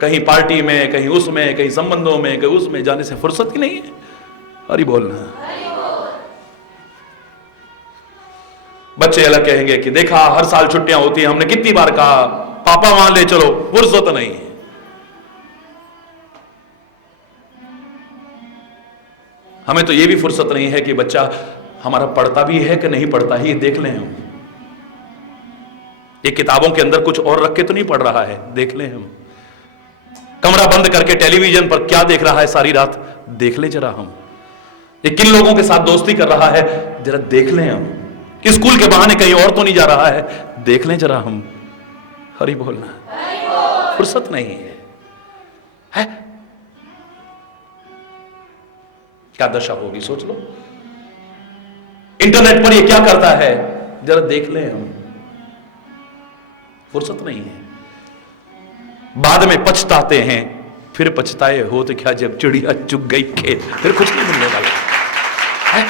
कहीं पार्टी में, कहीं उसमें, कहीं संबंधों में, कहीं उसमें जाने से फुर्सत ही नहीं है। अरे बोलना। बच्चे अलग कहेंगे कि देखा हर साल छुट्टियां होती हैं, हमने कितनी बार कहा पापा वहां ले चलो, फुर्सत नहीं है। हमें तो यह भी फुर्सत नहीं है कि बच्चा हमारा पढ़ता भी है कि नहीं पढ़ता है, ये देख लें हम। ये किताबों के अंदर कुछ और रख के तो नहीं पढ़ रहा है, देख लें हम। कमरा बंद करके टेलीविजन पर क्या देख रहा है सारी रात, देख लें जरा हम। ये किन लोगों के साथ दोस्ती कर रहा है, जरा देख लें हम। स्कूल के बहाने कहीं और तो नहीं जा रहा है, देख लें जरा हम। हरि बोलना। फुर्सत नहीं है। क्या दशा होगी सोच लो। इंटरनेट पर ये क्या करता है, जरा देख लें हम। फुर्सत नहीं है। बाद में पछताते हैं, फिर पछताए हो तो क्या जब चिड़िया चुग गई खेत, फिर कुछ नहीं मिलने वाला है।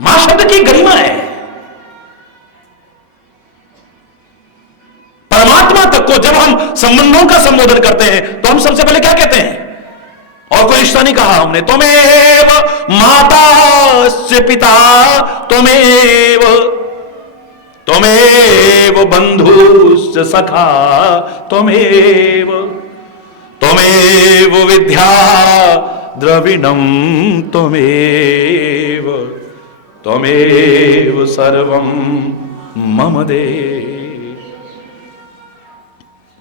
मां शब्द की गरिमा है। परमात्मा तक को जब हम संबंधों का संबोधन करते हैं तो हम सबसे पहले क्या कहते हैं? और कोई रिश्ता नहीं कहा हमने। त्वमेव माता से पिता, त्वमेव बंधु सखा, त्वमेव विद्या द्रविणम, त्वमेव सर्वम मम देव।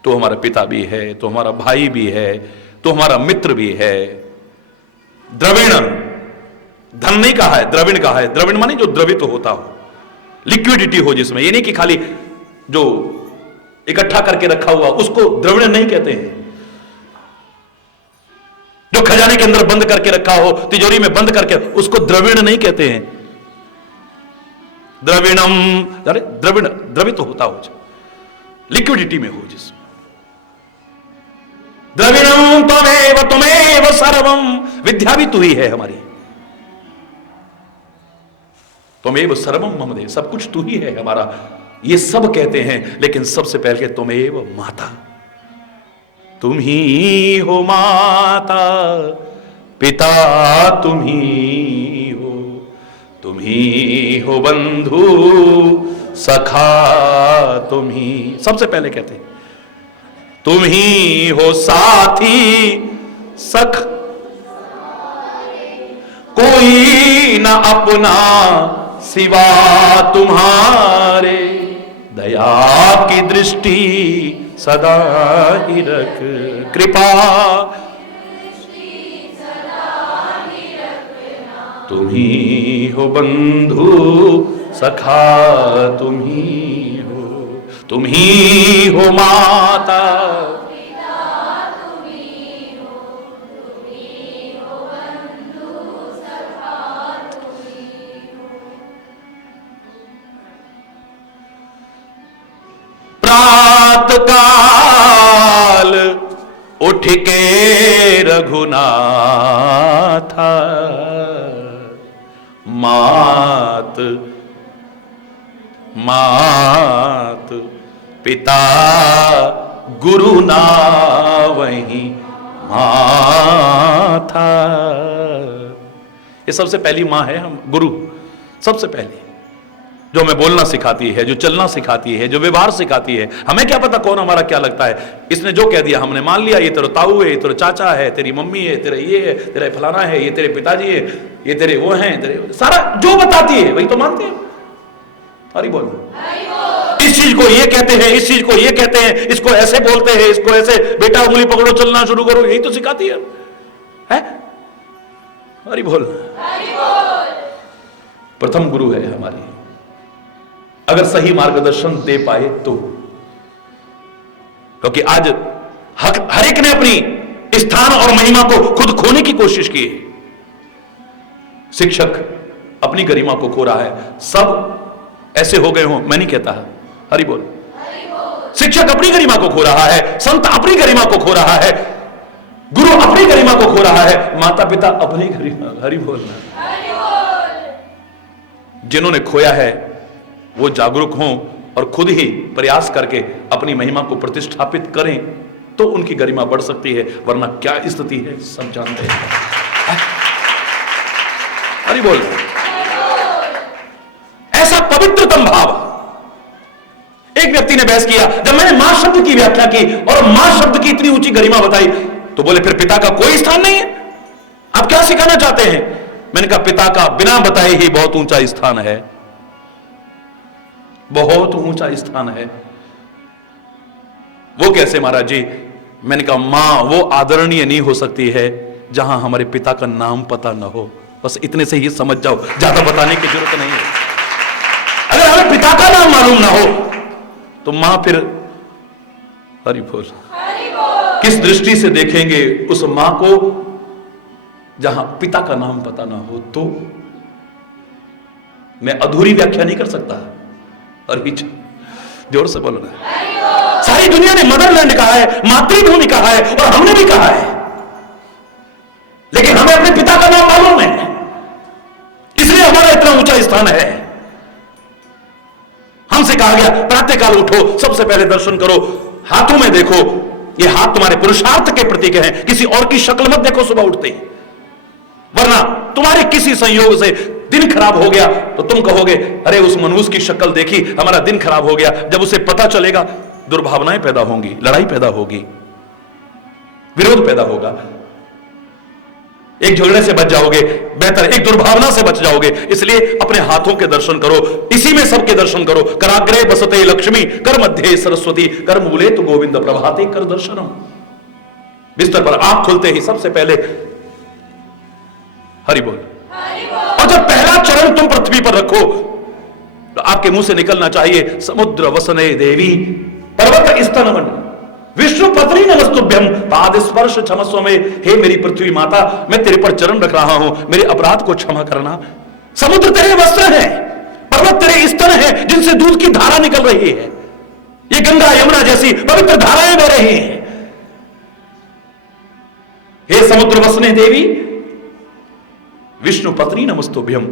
तो हमारा पिता भी है, तो हमारा भाई भी है, तो हमारा मित्र भी है। द्रविण, धन नहीं कहा है, द्रविण कहा है। द्रविण माने जो द्रवित होता हो, लिक्विडिटी हो जिसमें। ये नहीं कि खाली जो इकट्ठा करके रखा हुआ उसको द्रविण नहीं कहते हैं। जो खजाने के अंदर बंद करके रखा हो, तिजोरी में बंद करके, उसको द्रविण नहीं कहते हैं। द्रविणम, अरे द्रविण द्रवित होता हो, लिक्विडिटी में हो जिसमें। द्रविणम त्वमेव सर्वम, विद्या भी तू ही है हमारी। त्वमेव सर्वम मम देव, सब कुछ तू ही है हमारा। ये सब कहते हैं, लेकिन सबसे पहले त्वमेव माता, तुम ही हो माता, पिता तुम ही हो, तुम ही हो बंधु सखा, तुम ही। सबसे पहले कहते हैं तुम ही हो साथी सख, कोई न अपना सिवा तुम्हारे, दया की दृष्टि सदा ही रख, कृपा तुम ही हो बंधु सखा, तुम ही हो माता, प्रात काल उठ के रघुनाथ, मात मात पिता गुरु ना वही माथा। ये सबसे पहली मां है हम, गुरु सबसे पहली, जो हमें बोलना सिखाती है, जो चलना सिखाती है, जो व्यवहार सिखाती है। हमें क्या पता कौन हमारा क्या लगता है, इसने जो कह दिया हमने मान लिया। ये तेरा ताऊ है, ये तेरा चाचा है, तेरी मम्मी है, तेरा ये है, तेरा फलाना है, ये तेरे पिताजी है, ये तेरे वो हैं, तेरे सारा जो बताती है वही तो मानते हैं। अरे बोलो, इस चीज को ये कहते हैं, इस चीज को ये कहते हैं, इसको ऐसे बोलते हैं, इसको ऐसे, बेटा उंगली पकड़ो चलना शुरू करो, यही तो सिखाती है। अरे बोल, प्रथम गुरु है हमारी। अगर सही मार्गदर्शन दे पाए तो, क्योंकि आज हर एक ने अपनी स्थान और महिमा को खुद खोने की कोशिश की है। शिक्षक अपनी गरिमा को खो रहा है। सब ऐसे हो गए हों, मैं नहीं कहता। हरि बोल। शिक्षक अपनी गरिमा को खो रहा है, संत अपनी गरिमा को खो रहा है, गुरु अपनी गरिमा को खो रहा है, माता पिता अपनी गरिमा। हरि बोल। जिन्होंने खोया है वो जागरूक हों और खुद ही प्रयास करके अपनी महिमा को प्रतिष्ठापित करें तो उनकी गरिमा बढ़ सकती है, वरना क्या स्थिति है सब जानते हैं। हरि बोल। ऐसा पवित्रतम भाव। एक व्यक्ति ने बहस किया, जब मैंने मां शब्द की व्याख्या की और मां शब्द की इतनी ऊंची गरिमा बताई तो बोले फिर पिता का कोई स्थान नहीं है, आप क्या सिखाना चाहते हैं? मैंने कहा पिता का बिना बताए ही बहुत ऊंचा स्थान है, बहुत ऊंचा स्थान है। वो कैसे महाराज जी? मैंने कहा मां वो आदरणीय नहीं हो सकती है जहां हमारे पिता का नाम पता ना हो। बस इतने से ही समझ जाओ, ज्यादा बताने की जरूरत नहीं है। अगर हमें पिता का नाम मालूम ना हो तो मां फिर हरि बोल किस दृष्टि से देखेंगे उस मां को जहां पिता का नाम पता ना हो? तो मैं अधूरी व्याख्या नहीं कर सकता। और जोर से बोलो ना। सारी दुनिया ने मदरलैंड कहा है, मातृभूमि कहा है और हमने भी कहा है, लेकिन हमें अपने पिता का नाम मालूम है, इसलिए हमारा इतना ऊंचा स्थान है। हमसे कहा गया प्रातःकाल उठो, सबसे पहले दर्शन करो, हाथों में देखो, ये हाथ तुम्हारे पुरुषार्थ के प्रतीक हैं, किसी और की शक्ल मत देखो सुबह उठते ही, वरना तुम्हारे किसी संयोग से दिन खराब हो गया तो तुम कहोगे अरे उस मनुष्य की शक्ल देखी, हमारा दिन खराब हो गया। जब उसे पता चलेगा दुर्भावनाएं पैदा होंगी, लड़ाई पैदा होगी, विरोध पैदा होगा। एक झगड़े से बच जाओगे, बेहतर एक दुर्भावना से बच जाओगे। इसलिए अपने हाथों के दर्शन करो, इसी में सबके दर्शन करो। कराग्रे बसते लक्ष्मी, कर मध्य सरस्वती, कर मूले तो गोविंद प्रभाते कर दर्शनम। बिस्तर पर आंख खुलते ही सबसे पहले हरि बोल। और जब पहला चरण तुम पृथ्वी पर रखो तो आपके मुंह से निकलना चाहिए समुद्र वसने देवी पर्वत स्तनवन विष्णु पत्नी नमस्तुभ्यम पाद स्पर्श क्षमस्व में। हे मेरी पृथ्वी माता, मैं तेरे पर चरण रख रहा हूं, मेरे अपराध को क्षमा करना। समुद्र तेरे वस्त्र है, पर्वत तेरे स्तन है जिनसे दूध की धारा निकल रही है। ये गंगा यमुना जैसी पवित्र धाराएं बह रही हैं। हे समुद्र वसने देवी विष्णु पत्नी नमस्तुभ्यम।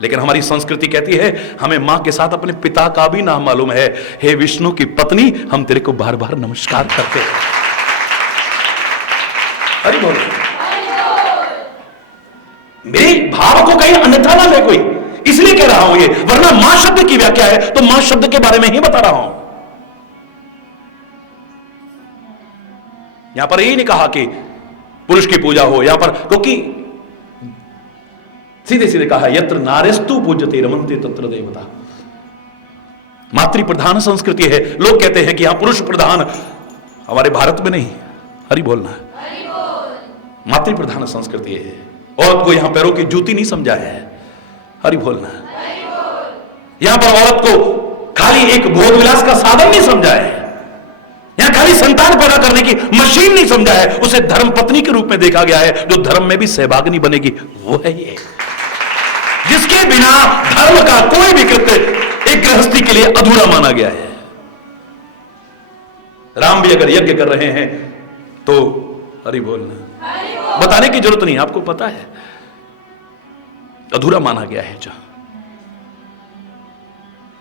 लेकिन हमारी संस्कृति कहती है हमें मां के साथ अपने पिता का भी नाम मालूम है। हे विष्णु की पत्नी, हम तेरे को बार बार नमस्कार करते हैं। हरि बोल। मेरे भाव को कहीं अन्यथा ना ले कोई, इसलिए कह रहा हूं ये, वरना मां शब्द की व्याख्या है तो मां शब्द के बारे में ही बता रहा हूं। यहां पर यही नहीं कहा कि पुरुष की पूजा हो, यहां पर क्योंकि सीधे सीधे कहा यत्र नारेस्तु पूज्यते रमन्ते तत्र देवता। मातृ प्रधान संस्कृति है। लोग कहते हैं कि यहां पुरुष प्रधान, हमारे भारत में नहीं। हरि बोलना। मातृ प्रधान संस्कृति है। औरत को यहां पैरों की जूती नहीं समझा है। हरि बोलना। यहां पर औरत को खाली एक भोग विलास का साधन नहीं समझा है, यहां खाली संतान पैदा करने की मशीन नहीं समझा है, उसे धर्म पत्नी के रूप में देखा गया है, जो धर्म में भी सहभागिनी बनेगी। वो है ये, जिसके बिना धर्म का कोई भी कृत्य एक गृहस्थी के लिए अधूरा माना गया है। राम भी अगर यज्ञ कर रहे हैं तो हरि बोलना, बताने की जरूरत नहीं, आपको पता है, अधूरा माना गया है। जहां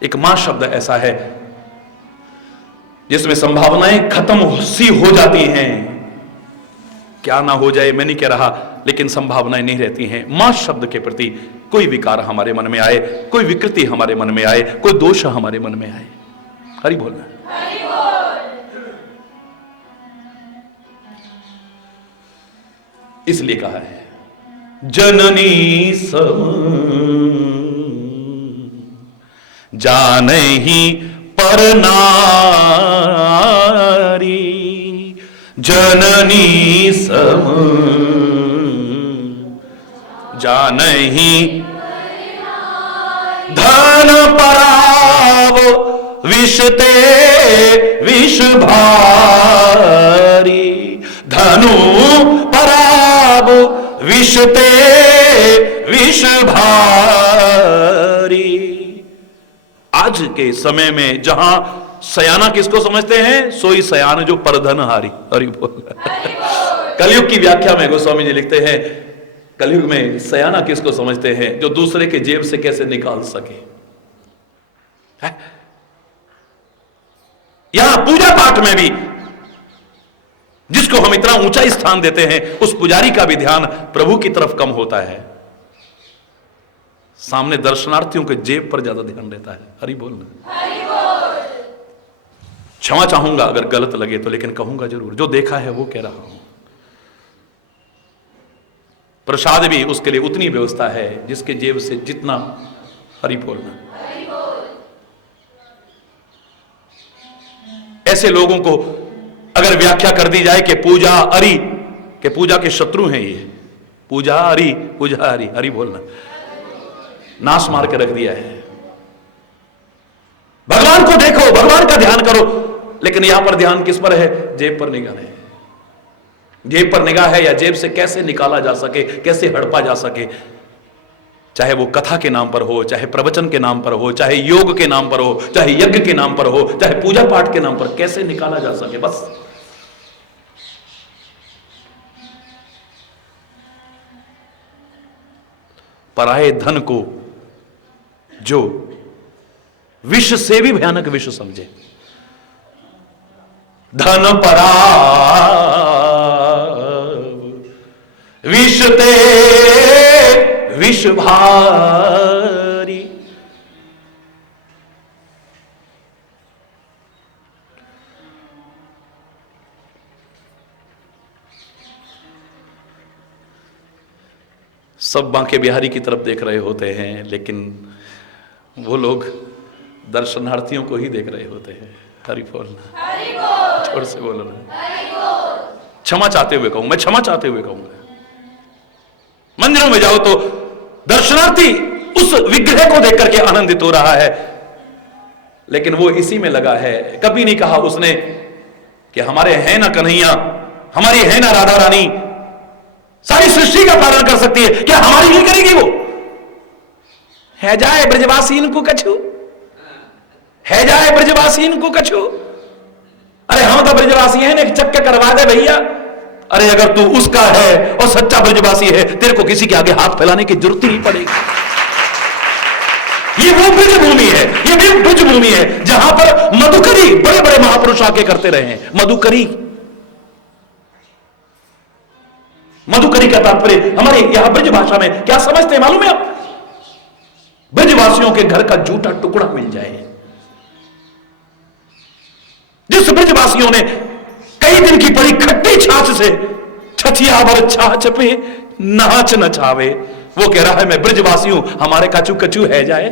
एक मां शब्द ऐसा है जिसमें संभावनाएं खत्म सी हो जाती हैं। क्या ना हो जाए मैं नहीं कह रहा, लेकिन संभावनाएं नहीं रहती हैं। मां शब्द के प्रति कोई विकार हमारे मन में आए, कोई विकृति हमारे मन में आए, कोई दोष हमारे मन में आए, हरि बोलना। इसलिए कहा है जननी सम जानहि पर नारी, जननी सम जानहि धन पराव विषते विष भारी, धनु पराब विषते विष भारी। आज के समय में जहां सयाना किसको समझते हैं? सोई सयान जो परधन हारी। हरि बोल। कलयुग की व्याख्या में गोस्वामी जी लिखते हैं, कलयुग में सयाना किसको समझते हैं? जो दूसरे के जेब से कैसे निकाल सके। है? यहां पूजा पाठ में भी जिसको हम इतना ऊंचा स्थान देते हैं, उस पुजारी का भी ध्यान प्रभु की तरफ कम होता है, सामने दर्शनार्थियों के जेब पर ज्यादा ध्यान रहता है। हरि बोल। क्षमा चाहूंगा अगर गलत लगे तो, लेकिन कहूंगा जरूर, जो देखा है वो कह रहा हूं। प्रसाद भी उसके लिए उतनी व्यवस्था है जिसके जेब से जितना। हरि बोलना। ऐसे लोगों को अगर व्याख्या कर दी जाए कि पूजा अरि के पूजा के शत्रु हैं ये, पूजा अरि, पूजा अरि, हरि बोलना, नाश मार के रख दिया है। भगवान को देखो, भगवान का ध्यान करो, लेकिन यहां पर ध्यान किस पर है? जेब पर निगाह है। जेब पर निगाह है या जेब से कैसे निकाला जा सके, कैसे हड़पा जा सके। चाहे वो कथा के नाम पर हो, चाहे प्रवचन के नाम पर हो, चाहे योग के नाम पर हो, चाहे यज्ञ के नाम पर हो, चाहे पूजा पाठ के नाम पर, कैसे निकाला जा सके बस। पराये धन को जो विष से भी भयानक विष समझे, धन परा विषते विष भारी। सब बांके बिहारी की तरफ देख रहे होते हैं, लेकिन वो लोग दर्शनार्थियों को ही देख रहे होते हैं। हरि बोल। जोर से बोल रहे। क्षमा चाहते हुए कहूं, मैं क्षमा चाहते हुए कहूंगा। मंदिरों में जाओ तो दर्शनार्थी उस विग्रह को देख करके आनंदित हो रहा है, लेकिन वो इसी में लगा है। कभी नहीं कहा उसने कि हमारे हैं ना कन्हैया, हमारी है ना राधा रानी, सारी सृष्टि का पालन कर सकती है, क्या हमारी नहीं करेगी वो? है जाए ब्रजवासी इनको कछु, है जाए ब्रजवासी इनको कछु। अरे हम तो ब्रजवासी हैं, एक चक्के करवा दे भैया। अरे अगर तू उसका है और सच्चा ब्रजवासी है, तेरे को किसी के आगे हाथ फैलाने की जरूरत ही नहीं पड़ेगी। ये वो ब्रज भूमि है, ये वो ब्रज भूमि है जहां पर मधुकरी बड़े बड़े महापुरुष आके करते रहे हैं। मधुकरी, मधुकरी का तात्पर्य हमारे यहां ब्रज भाषा में क्या समझते हैं मालूम है आप? ब्रजवासियों के घर का जूठा टुकड़ा मिल जाए। जिस ब्रजवासियों ने कई दिन की बड़ी खट्टी छाछ से छछिया भर छाछ पे नाच नचावे, वो कह रहा है मैं ब्रजवासी हूं, हमारे काचू कचू है जाए।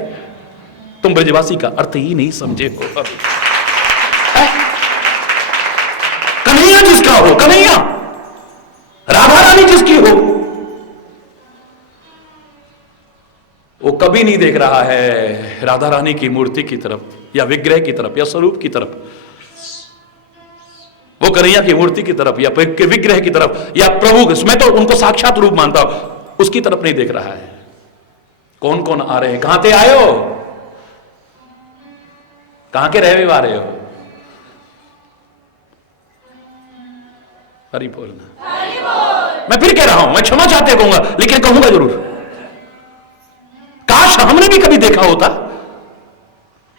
तुम ब्रजवासी का अर्थ ही नहीं समझे हो। कन्हैया जिसका हो, कन्हैया, राधा रानी जिसकी हो, वो कभी नहीं देख रहा है राधा रानी की मूर्ति की तरफ या विग्रह की तरफ या स्वरूप की तरफ। वो कन्हैया की मूर्ति की तरफ या के विग्रह की तरफ या प्रभु, मैं तो उनको साक्षात रूप मानता हूं, उसकी तरफ नहीं देख रहा है। कौन कौन आ रहे हैं? कहां से आए हो? कहां के रहने आ रहे हो? हरि बोलना। मैं फिर कह रहा हूं, मैं क्षमा चाहते कहूंगा, लेकिन कहूंगा जरूर, काश हमने भी कभी देखा होता,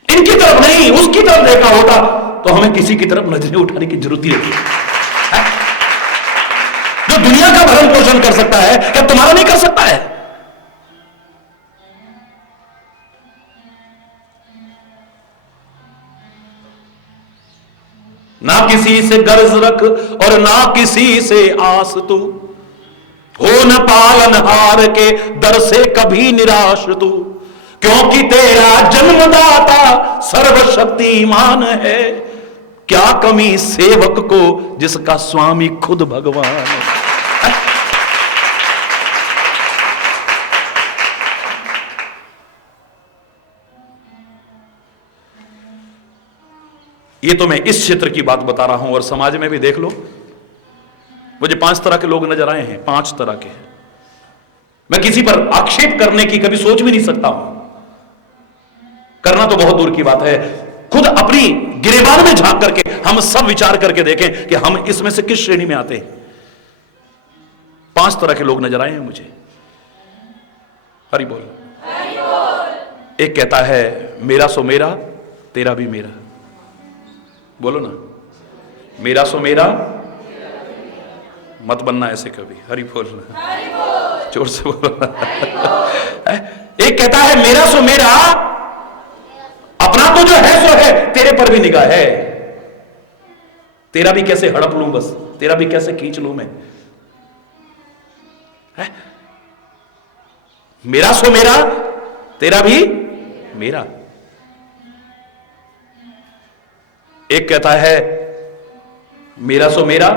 इनकी तरफ नहीं उसकी तरफ देखा होता, तो हमें किसी की तरफ नजरें उठाने की जरूरत ही नहीं है। जो दुनिया का भरण पोषण कर सकता है, क्या तुम्हारा नहीं कर सकता है? ना किसी से गर्ज रख और ना किसी से आस, तू हो न पालनहार के दर से कभी निराश तू, क्योंकि तेरा जन्मदाता सर्वशक्तिमान है, क्या कमी सेवक को जिसका स्वामी खुद भगवान है। ये तो मैं इस क्षेत्र की बात बता रहा हूं, और समाज में भी देख लो, मुझे 5 तरह के लोग नजर आए हैं, 5 तरह के। मैं किसी पर आक्षेप करने की कभी सोच भी नहीं सकता हूं, करना तो बहुत दूर की बात है। खुद अपनी गिरेबान में झांक करके हम सब विचार करके देखें कि हम इसमें से किस श्रेणी में आते हैं। 5 तरह के लोग नजर आए हैं मुझे। हरि बोल। एक कहता है मेरा सो मेरा, तेरा भी मेरा। बोलो ना, मेरा सो मेरा। मत बनना ऐसे कभी। हरि बोल, जोर से बोलो। एक कहता है मेरा सो मेरा, अपना तो जो है सो है, तेरे पर भी निगाह है। तेरा भी कैसे हड़प लूं, बस तेरा भी कैसे खींच लूं मैं। है? मेरा सो मेरा, तेरा भी मेरा। एक कहता है मेरा सो मेरा,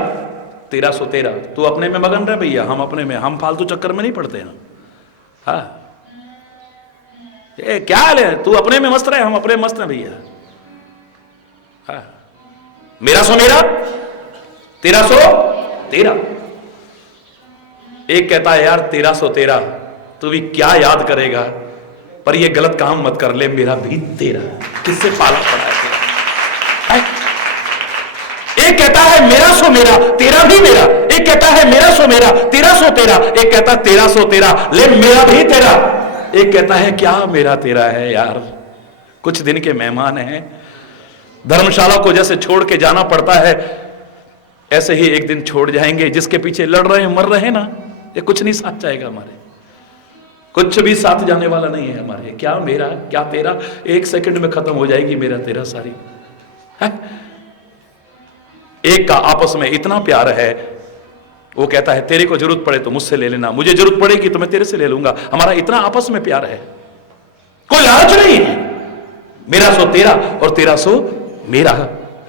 तेरा सो तेरा। तू अपने में मगन रहे भैया, हम अपने में, हम फालतू चक्कर में नहीं पड़ते हैं। हाँ, ये क्या हाल है, तू अपने में मस्त रहे, हम अपने में मस्त हैं भैया। हाँ, मेरा सो मेरा, तेरा सो तेरा। एक कहता है यार तेरा सो तेरा, तू भी क्या याद करेगा, पर ये गलत काम मत कर ले, मेरा भी तेरा। किससे पाला पड़ा है तेरा? एक कहता है मेरा सो मेरा, तेरा भी मेरा। एक कहता है मेरा सो मेरा, तेरा सो तेरा। एक कहता है तेरा सो तेरा, ले मेरा भी तेरा। एक कहता है क्या मेरा तेरा है यार, कुछ दिन के मेहमान हैं, धर्मशाला को जैसे छोड़ के जाना पड़ता है, ऐसे ही एक दिन छोड़ जाएंगे। जिसके पीछे लड़ रहे हैं, मर रहे हैं ना, ये कुछ नहीं साथ जाएगा हमारे, कुछ भी साथ जाने वाला नहीं है हमारे। क्या मेरा क्या तेरा, 1 सेकंड में खत्म हो जाएगी मेरा तेरा सारी है? एक का आपस में इतना प्यार है, वो कहता है तेरे को जरूरत पड़े तो मुझसे ले लेना, मुझे जरूरत पड़ेगी तो मैं तेरे से ले लूंगा। हमारा इतना आपस में प्यार है, कोई लालच नहीं है। मेरा सो तेरा और तेरा सो मेरा।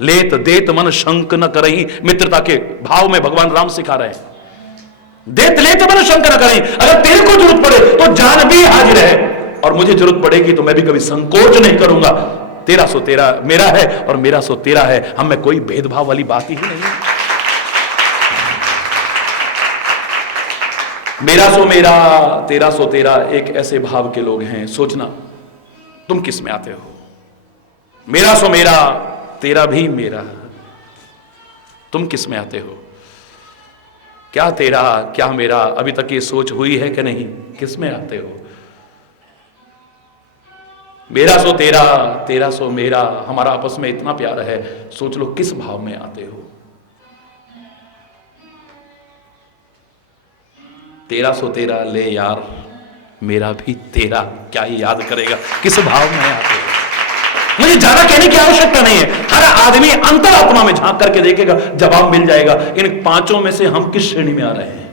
लेत देत मन शंक न करही, मित्रता के भाव में भगवान राम सिखा रहे हैं। देत लेत मन शंक न करही, अगर तेरे को जरूरत पड़े तो जान भी हाजिर है, और मुझे जरूरत पड़ेगी तो मैं भी कभी संकोच नहीं करूंगा। तेरा सो तेरा मेरा है और मेरा सो तेरा है। हम में कोई भेदभाव वाली बात ही नहीं है। मेरा सो मेरा, तेरा सो तेरा, एक ऐसे भाव के लोग हैं। सोचना तुम किस में आते हो। मेरा सो मेरा, तेरा भी मेरा, तुम किस में आते हो। क्या तेरा क्या मेरा, अभी तक ये सोच हुई है कि नहीं, किस में आते हो। मेरा सो तेरा, तेरा सो मेरा, हमारा आपस में इतना प्यार है, सोच लो किस भाव में आते हो। तेरा सो तेरा, ले यार मेरा भी तेरा, क्या ही याद करेगा, किस भाव में आते हो। मुझे ज्यादा कहने की आवश्यकता नहीं है, हर आदमी अंतरात्मा में झांक करके देखेगा, जवाब मिल जाएगा। इन 5 में से हम किस श्रेणी में आ रहे हैं।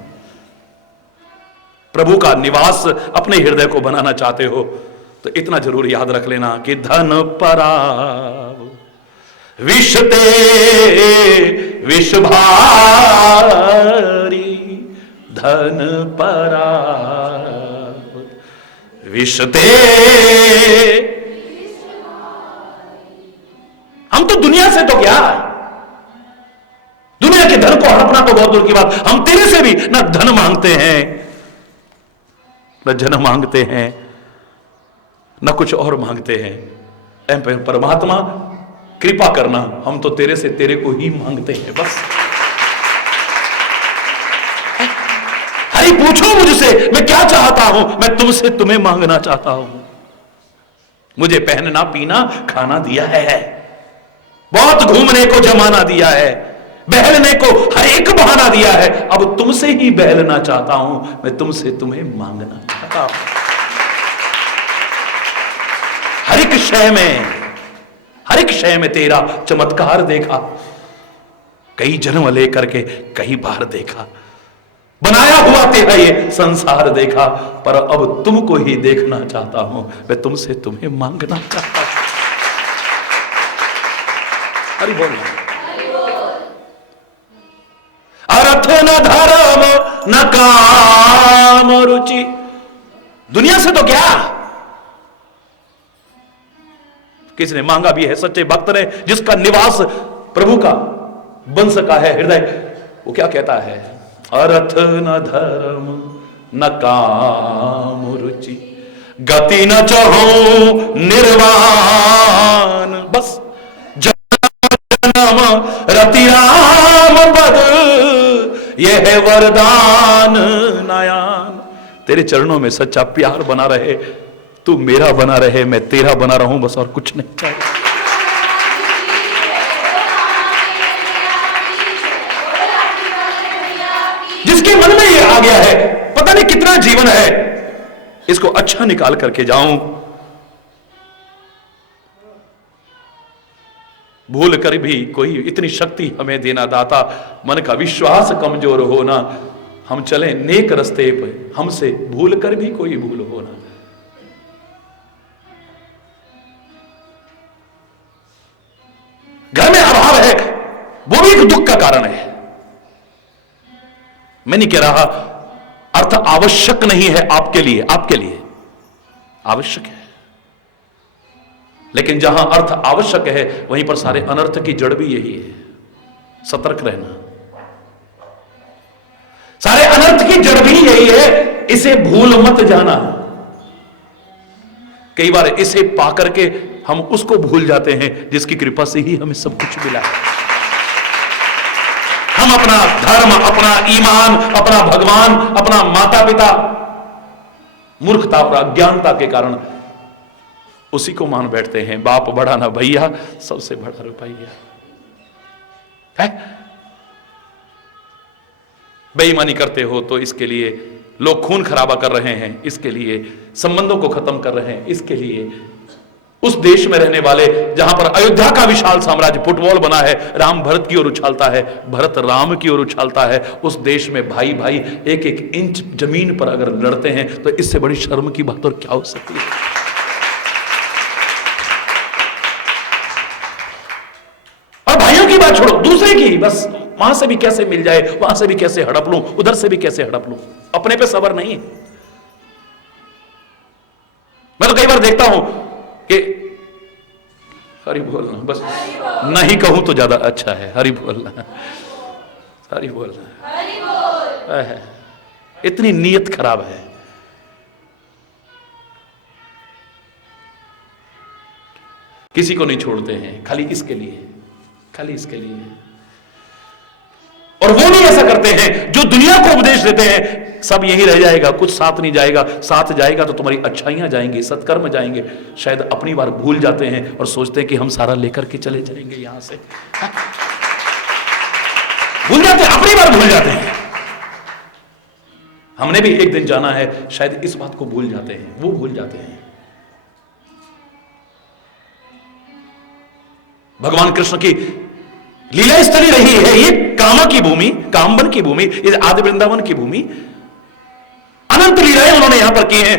प्रभु का निवास अपने हृदय को बनाना चाहते हो तो इतना जरूर याद रख लेना कि धन पराव विषते विष भारी, धन पराव विषते। हम तो दुनिया से तो क्या, दुनिया के धन को हड़पना तो बहुत दूर की बात, हम तेरे से भी ना धन मांगते हैं न जन मांगते हैं न कुछ और मांगते हैं। परमात्मा कृपा करना, हम तो तेरे से तेरे को ही मांगते हैं बस। अरे पूछो मुझसे मैं क्या चाहता हूं, मैं तुमसे तुम्हें मांगना चाहता हूं। मुझे पहनना पीना खाना दिया है, बहुत घूमने को जमाना दिया है, बहलने को हर एक बहाना दिया है। अब तुमसे ही बहलना चाहता हूं, मैं तुमसे तुम्हें मांगना चाहता हूं। हर एक शय में तेरा चमत्कार देखा, कई जन्म लेकर के कई बार देखा, बनाया हुआ तेरा ये संसार देखा, पर अब तुमको ही देखना चाहता हूं, मैं तुमसे तुम्हें मांगना चाहता हूं। हरि बोल। अर्थ न धर्म न काम रुचि, दुनिया से तो क्या, किसी ने मांगा भी है, सच्चे भक्त ने जिसका निवास प्रभु का बन सका है हृदय, वो क्या कहता है, अर्थ न धर्म न काम रुचि, गति न चाहो निर्वाण, बस जन्म रति राम पद, यह है वरदान नयान। तेरे चरणों में सच्चा प्यार बना रहे, तू मेरा बना रहे, मैं तेरा बना रहूं, बस और कुछ नहीं चाहिए। जिसके मन में ये आ गया है, पता नहीं कितना जीवन है, इसको अच्छा निकाल करके जाऊं। भूल कर भी कोई इतनी शक्ति हमें देना दाता, मन का विश्वास कमजोर होना, हम चले नेक रस्ते पे, हमसे भूल कर भी कोई भूल होना। घर में अभाव है, वो भी एक दुख का कारण है। मैं नहीं कह रहा अर्थ आवश्यक नहीं है आपके लिए, आपके लिए आवश्यक है, लेकिन जहां अर्थ आवश्यक है वहीं पर सारे अनर्थ की जड़ भी यही है। सतर्क रहना, सारे अनर्थ की जड़ भी यही है, इसे भूल मत जाना। कई बार इसे पाकर के हम उसको भूल जाते हैं जिसकी कृपा से ही हमें सब कुछ मिला है। हम अपना धर्म, अपना ईमान, अपना भगवान, अपना माता पिता मूर्खता और अज्ञानता के कारण उसी को मान बैठते हैं। बाप बड़ा ना भैया, सबसे बड़ा रुपया है। बेईमानी करते हो तो इसके लिए लोग खून खराबा कर रहे हैं, इसके लिए संबंधों को खत्म कर रहे हैं, इसके लिए उस देश में रहने वाले जहां पर अयोध्या का विशाल साम्राज्य फुटबॉल बना है, राम भरत की ओर उछालता है, भरत राम की ओर उछालता है, उस देश में भाई भाई एक एक इंच जमीन पर अगर लड़ते हैं तो इससे बड़ी शर्म की बात और क्या हो सकती है। और भाइयों की बात छोड़ो, दूसरे की, बस वहां से भी कैसे मिल जाए, वहां से भी कैसे हड़प लूं, उधर से भी कैसे हड़प लूं, अपने पे सब्र नहीं है। मैं तो कई बार देखता हूं कि हरि बोलना, बस नहीं कहूं तो ज्यादा अच्छा है, हरि बोलना, हरि बोलना। इतनी नीयत खराब है। किसी को नहीं छोड़ते हैं, खाली इसके लिए, खाली इसके लिए। और वो नहीं ऐसा करते हैं जो दुनिया को उपदेश देते हैं सब यही रह जाएगा, कुछ साथ नहीं जाएगा, साथ जाएगा तो तुम्हारी अच्छाइयां जाएंगी, सत्कर्म जाएंगे। शायद अपनी बार भूल जाते हैं और सोचते हैं कि हम सारा लेकर के चले जाएंगे यहां से। भूल जाते हैं, अपनी बार भूल जाते हैं। हमने भी एक दिन जाना है, शायद इस बात को भूल जाते हैं, वो भूल जाते हैं। भगवान कृष्ण की लीला स्थली रही है ये कामा की भूमि, कामबन की भूमि, ये आदि वृंदावन की भूमि। अनंत लीलाएं उन्होंने यहां पर की हैं।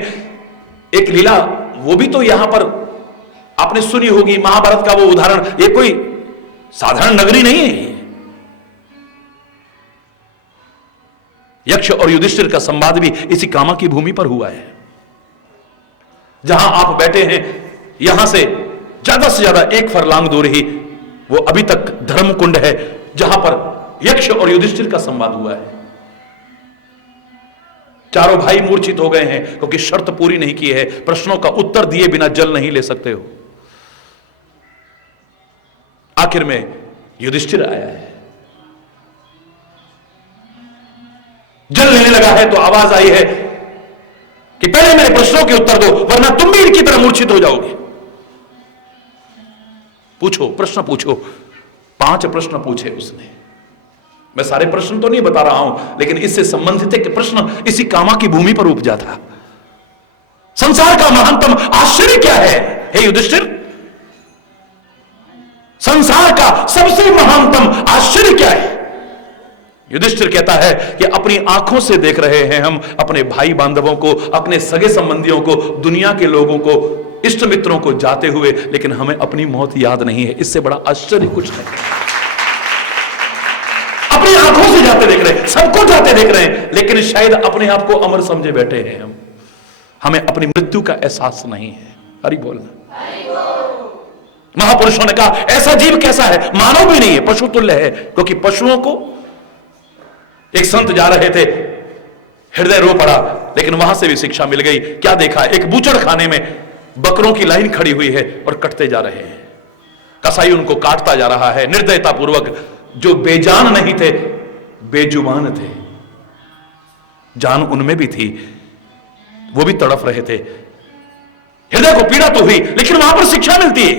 एक लीला वो भी तो यहां पर आपने सुनी होगी, महाभारत का वो उदाहरण। ये कोई साधारण नगरी नहीं है। यक्ष और युधिष्ठिर का संवाद भी इसी कामा की भूमि पर हुआ है। जहां आप बैठे हैं यहां से ज्यादा एक फरलांग दूर ही वो अभी तक धर्म कुंड है, जहां पर यक्ष और युधिष्ठिर का संवाद हुआ है। चारों भाई मूर्छित हो गए हैं क्योंकि शर्त पूरी नहीं की है, प्रश्नों का उत्तर दिए बिना जल नहीं ले सकते हो। आखिर में युधिष्ठिर आया है, जल लेने लगा है तो आवाज आई है कि पहले मेरे प्रश्नों के उत्तर दो, वरना तुम भी इनकी तरह मूर्छित हो जाओगे। पूछो, प्रश्न पूछो। 5 प्रश्न पूछे उसने। मैं सारे प्रश्न तो नहीं बता रहा हूं, लेकिन इससे संबंधित एक प्रश्न इसी कामा की भूमि पर उपजा था। संसार का महानतम आश्चर्य क्या है हे युधिष्ठिर? संसार का सबसे महानतम आश्चर्य क्या है? युधिष्ठिर कहता है कि अपनी आंखों से देख रहे हैं हम अपने भाई बांधवों को, अपने सगे संबंधियों को, दुनिया के लोगों को, इष्ट मित्रों को जाते हुए, लेकिन हमें अपनी मौत याद नहीं है। इससे बड़ा आश्चर्य कुछ नहीं। अपनी आंखों से जाते देख रहे हैं, सबको जाते देख रहे हैं, लेकिन शायद अपने आप को अमर समझे बैठे हैं हम। हमें अपनी मृत्यु का एहसास नहीं है। हरि बोलना। महापुरुषों ने कहा ऐसा जीव कैसा है? मानव भी नहीं है, पशु तुल्य है। क्योंकि पशुओं को एक संत जा रहे थे, हृदय रो पड़ा, लेकिन वहां से भी शिक्षा मिल गई। क्या देखा? एक बूचड़ खाने में बकरों की लाइन खड़ी हुई है और कटते जा रहे हैं। कसाई उनको काटता जा रहा है निर्दयता पूर्वक। जो बेजान नहीं थे, बेजुबान थे, जान उनमें भी थी, वो भी तड़प रहे थे। हृदय को पीड़ा तो हुई, लेकिन वहां पर शिक्षा मिलती है।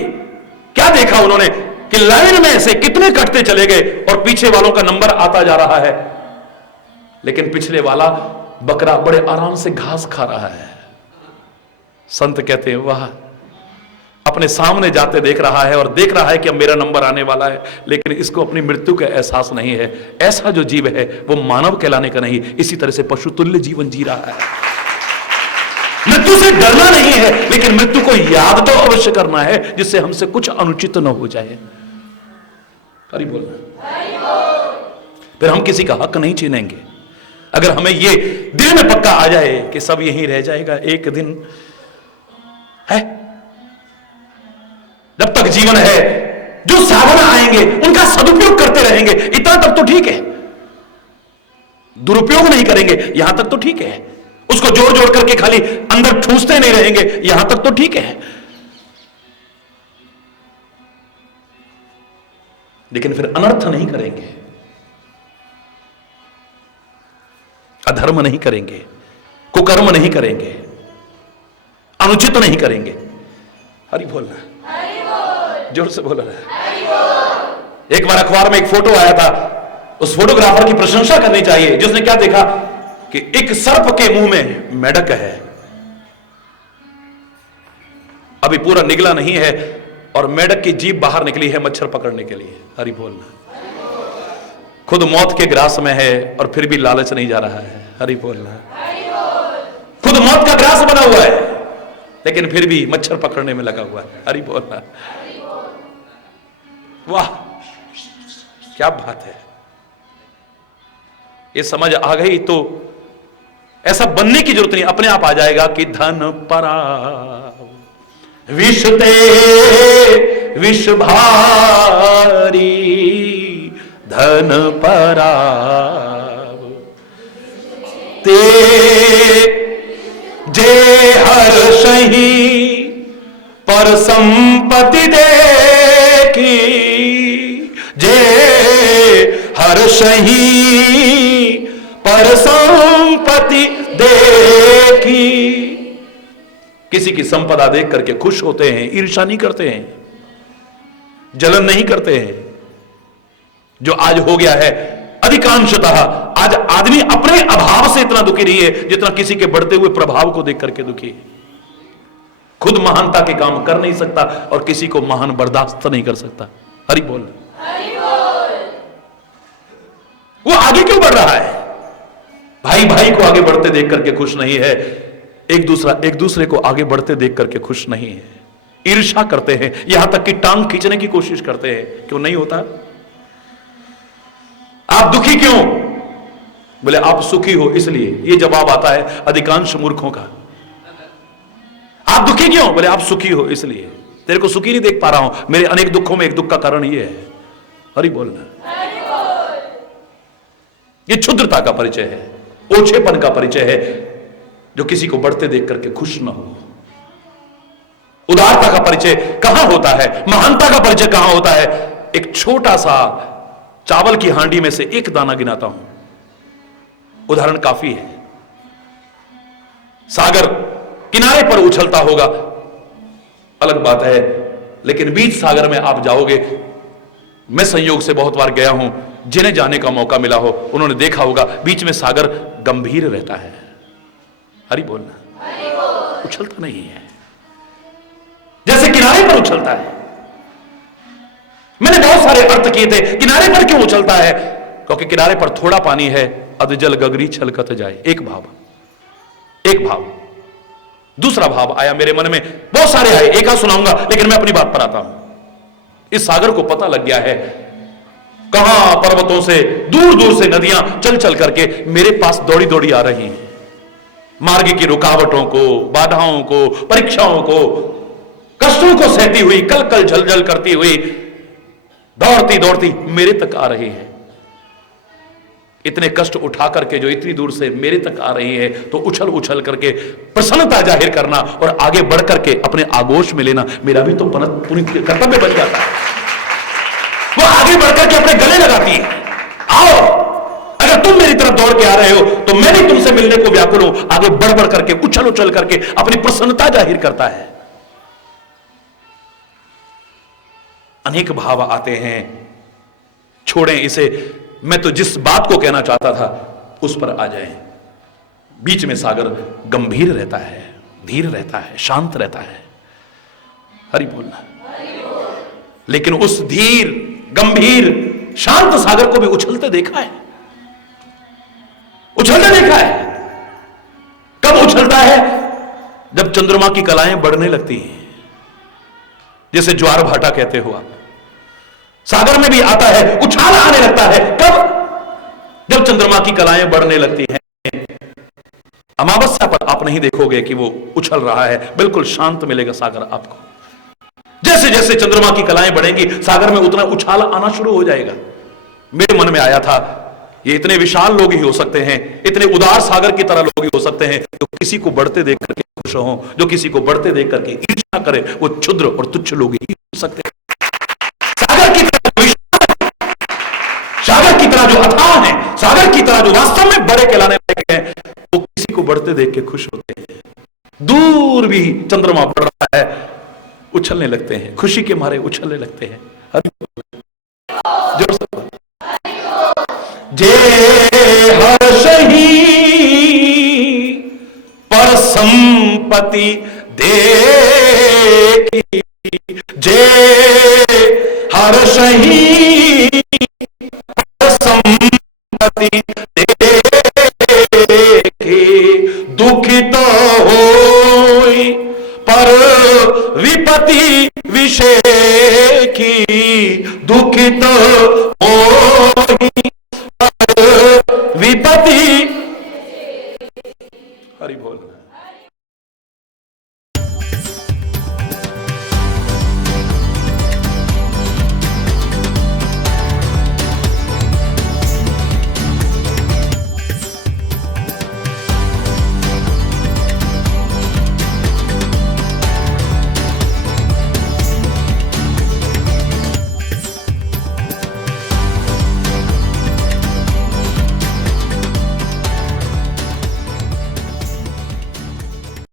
क्या देखा उन्होंने कि लाइन में से कितने कटते चले गए और पीछे वालों का नंबर आता जा रहा है, लेकिन पिछले वाला बकरा बड़े आराम से घास खा रहा है। संत कहते हैं वाह, अपने सामने जाते देख रहा है और देख रहा है कि अब मेरा नंबर आने वाला है, लेकिन इसको अपनी मृत्यु का एहसास नहीं है। ऐसा जो जीव है वो मानव कहलाने का नहीं, इसी तरह से पशु तुल्य जीवन जी रहा है। मृत्यु से डरना नहीं है, लेकिन मृत्यु को याद तो अवश्य करना है, जिससे हमसे कुछ अनुचित न हो जाए। हरि बोल। फिर हम किसी का हक नहीं छीनेंगे। अगर हमें ये दिल में पक्का आ जाए कि सब यहीं रह जाएगा, एक दिन है, जब तक जीवन है, जो साधन आएंगे उनका सदुपयोग करते रहेंगे, इतना तक तो ठीक है। दुरुपयोग नहीं करेंगे, यहां तक तो ठीक है। उसको जोड़ जोड़ करके खाली अंदर ठूसते नहीं रहेंगे, यहां तक तो ठीक है। लेकिन फिर अनर्थ नहीं करेंगे, अधर्म नहीं करेंगे, कुकर्म नहीं करेंगे, अनुचित नहीं करेंगे। हरि बोलना, जोर से बोलना। एक बार अखबार में एक फोटो आया था, उस फोटोग्राफर की प्रशंसा करनी चाहिए, जिसने क्या देखा कि एक सर्प के मुंह में मेढक है, अभी पूरा निगला नहीं है, और मेढक की जीभ बाहर निकली है मच्छर पकड़ने के लिए। हरि बोलना। खुद मौत के ग्रास में है और फिर भी लालच नहीं जा रहा है। हरि बोलना। खुद मौत का ग्रास बना हुआ है, लेकिन फिर भी मच्छर पकड़ने में लगा हुआ है। हरि बोलना। वाह, क्या बात है। ये समझ आ गई तो ऐसा बनने की जरूरत नहीं, अपने आप आ जाएगा कि धन परा विषते विष भारी, धन परा ते जे हर सही पर संपत्ति देखी, जे हर सही पर संपत्ति देखी। किसी की संपदा देख करके खुश होते हैं, ईर्ष्या नहीं करते हैं, जलन नहीं करते हैं। जो आज हो गया है अधिकांशतः, आज आदमी अपने अभाव से इतना दुखी नहीं है जितना किसी के बढ़ते हुए प्रभाव को देख करके दुखी है। खुद महानता के काम कर नहीं सकता और किसी को महान बर्दाश्त नहीं कर सकता। हरि बोल। वो आगे क्यों बढ़ रहा है? भाई भाई को आगे बढ़ते देख करके खुश नहीं है, एक दूसरे को आगे बढ़ते देख करके खुश नहीं है, ईर्ष्या करते हैं, यहां तक कि टांग खींचने की कोशिश करते हैं। क्यों नहीं होता? आप दुखी क्यों? बोले आप सुखी हो इसलिए। ये जवाब आता है अधिकांश मूर्खों का। आप दुखी क्यों? बोले आप सुखी हो इसलिए। तेरे को सुखी नहीं देख पा रहा हूं, मेरे अनेक दुखों में एक दुख का कारण ये है। हरि बोलना। ये क्षुद्रता का परिचय है, ओछेपन का परिचय है, जो किसी को बढ़ते देख करके खुश ना हो। उदारता का परिचय कहां होता है? महानता का परिचय कहां होता है? एक छोटा सा चावल की हांडी में से एक दाना गिनाता हूं, उदाहरण काफी है। सागर किनारे पर उछलता होगा, अलग बात है, लेकिन बीच सागर में आप जाओगे। मैं संयोग से बहुत बार गया हूं, जिन्हें जाने का मौका मिला हो उन्होंने देखा होगा बीच में सागर गंभीर रहता है। हरि बोलना। उछलता नहीं है जैसे किनारे पर उछलता है। मैंने बहुत सारे अर्थ किए थे, किनारे पर क्यों उछलता है? क्योंकि किनारे पर थोड़ा पानी है, अधजल गगरी छलकत जाए। एक भाव। दूसरा भाव आया मेरे मन में, बहुत सारे आए, एक आध सुनाऊंगा, लेकिन मैं अपनी बात पर आता हूं। इस सागर को पता लग गया है कहां पर्वतों से दूर दूर से नदियां चल चल करके मेरे पास दौड़ी दौड़ी आ रही हैं। मार्ग की रुकावटों को, बाधाओं को, परीक्षाओं को, कष्टों को सहती हुई, कल कल झल झल करती हुई, दौड़ती दौड़ती मेरे तक आ रही है। इतने कष्ट उठा करके जो इतनी दूर से मेरे तक आ रही है, तो उछल उछल करके प्रसन्नता जाहिर करना और आगे बढ़ करके अपने आगोश में लेना मेरा भी तो पुण्य कर्तव्य बन जाता है। वो आगे बढ़ करके अपने गले लगाती है, आओ, अगर तुम मेरी तरफ दौड़ के आ रहे हो तो मैं भी तुमसे मिलने को व्याकुल हूं। आगे बढ़ बढ़ करके उछल उछल करके अपनी प्रसन्नता जाहिर करता है। अनेक भाव आते हैं, छोड़ें इसे। मैं तो जिस बात को कहना चाहता था उस पर आ जाएं। बीच में सागर गंभीर रहता है, धीर रहता है, शांत रहता है। हरि बोलना। लेकिन उस धीर गंभीर शांत सागर को भी उछलते देखा है, उछलते देखा है। कब उछलता है? जब चंद्रमा की कलाएं बढ़ने लगती हैं, जैसे ज्वार भाटा कहते हो आप। सागर में भी आता है, उछाल आने लगता है। कब? जब चंद्रमा की कलाएं बढ़ने लगती हैं। अमावस्या पर आप नहीं देखोगे कि वो उछल रहा है, बिल्कुल शांत मिलेगा सागर आपको। जैसे जैसे चंद्रमा की कलाएं बढ़ेंगी सागर में उतना उछाल आना शुरू हो जाएगा। मेरे मन में आया था, ये इतने विशाल लोग ही हो सकते हैं, इतने उदार सागर की तरह लोग ही हो सकते हैं जो किसी को बढ़ते देख करके खुश हो, जो किसी को बढ़ते देख करके ईर्ष्या करे, वो क्षुद्र और तुच्छ लोग ही हो सकते हैं। सागर की तरह जो अथाह है, सागर की तरह जो वास्तव में बड़े कहलाने लगे हैं, वो किसी को बढ़ते देख के खुश होते हैं। दूर भी चंद्रमा बढ़ रहा है, उछलने लगते हैं, खुशी के मारे उछलने लगते हैं। जोर से जे हर्षहि पर संपत्ति देखी, जे हर्षहि पर संपत्ति देखी, दुखित होई पर विपत्ति विषेखी, दुखित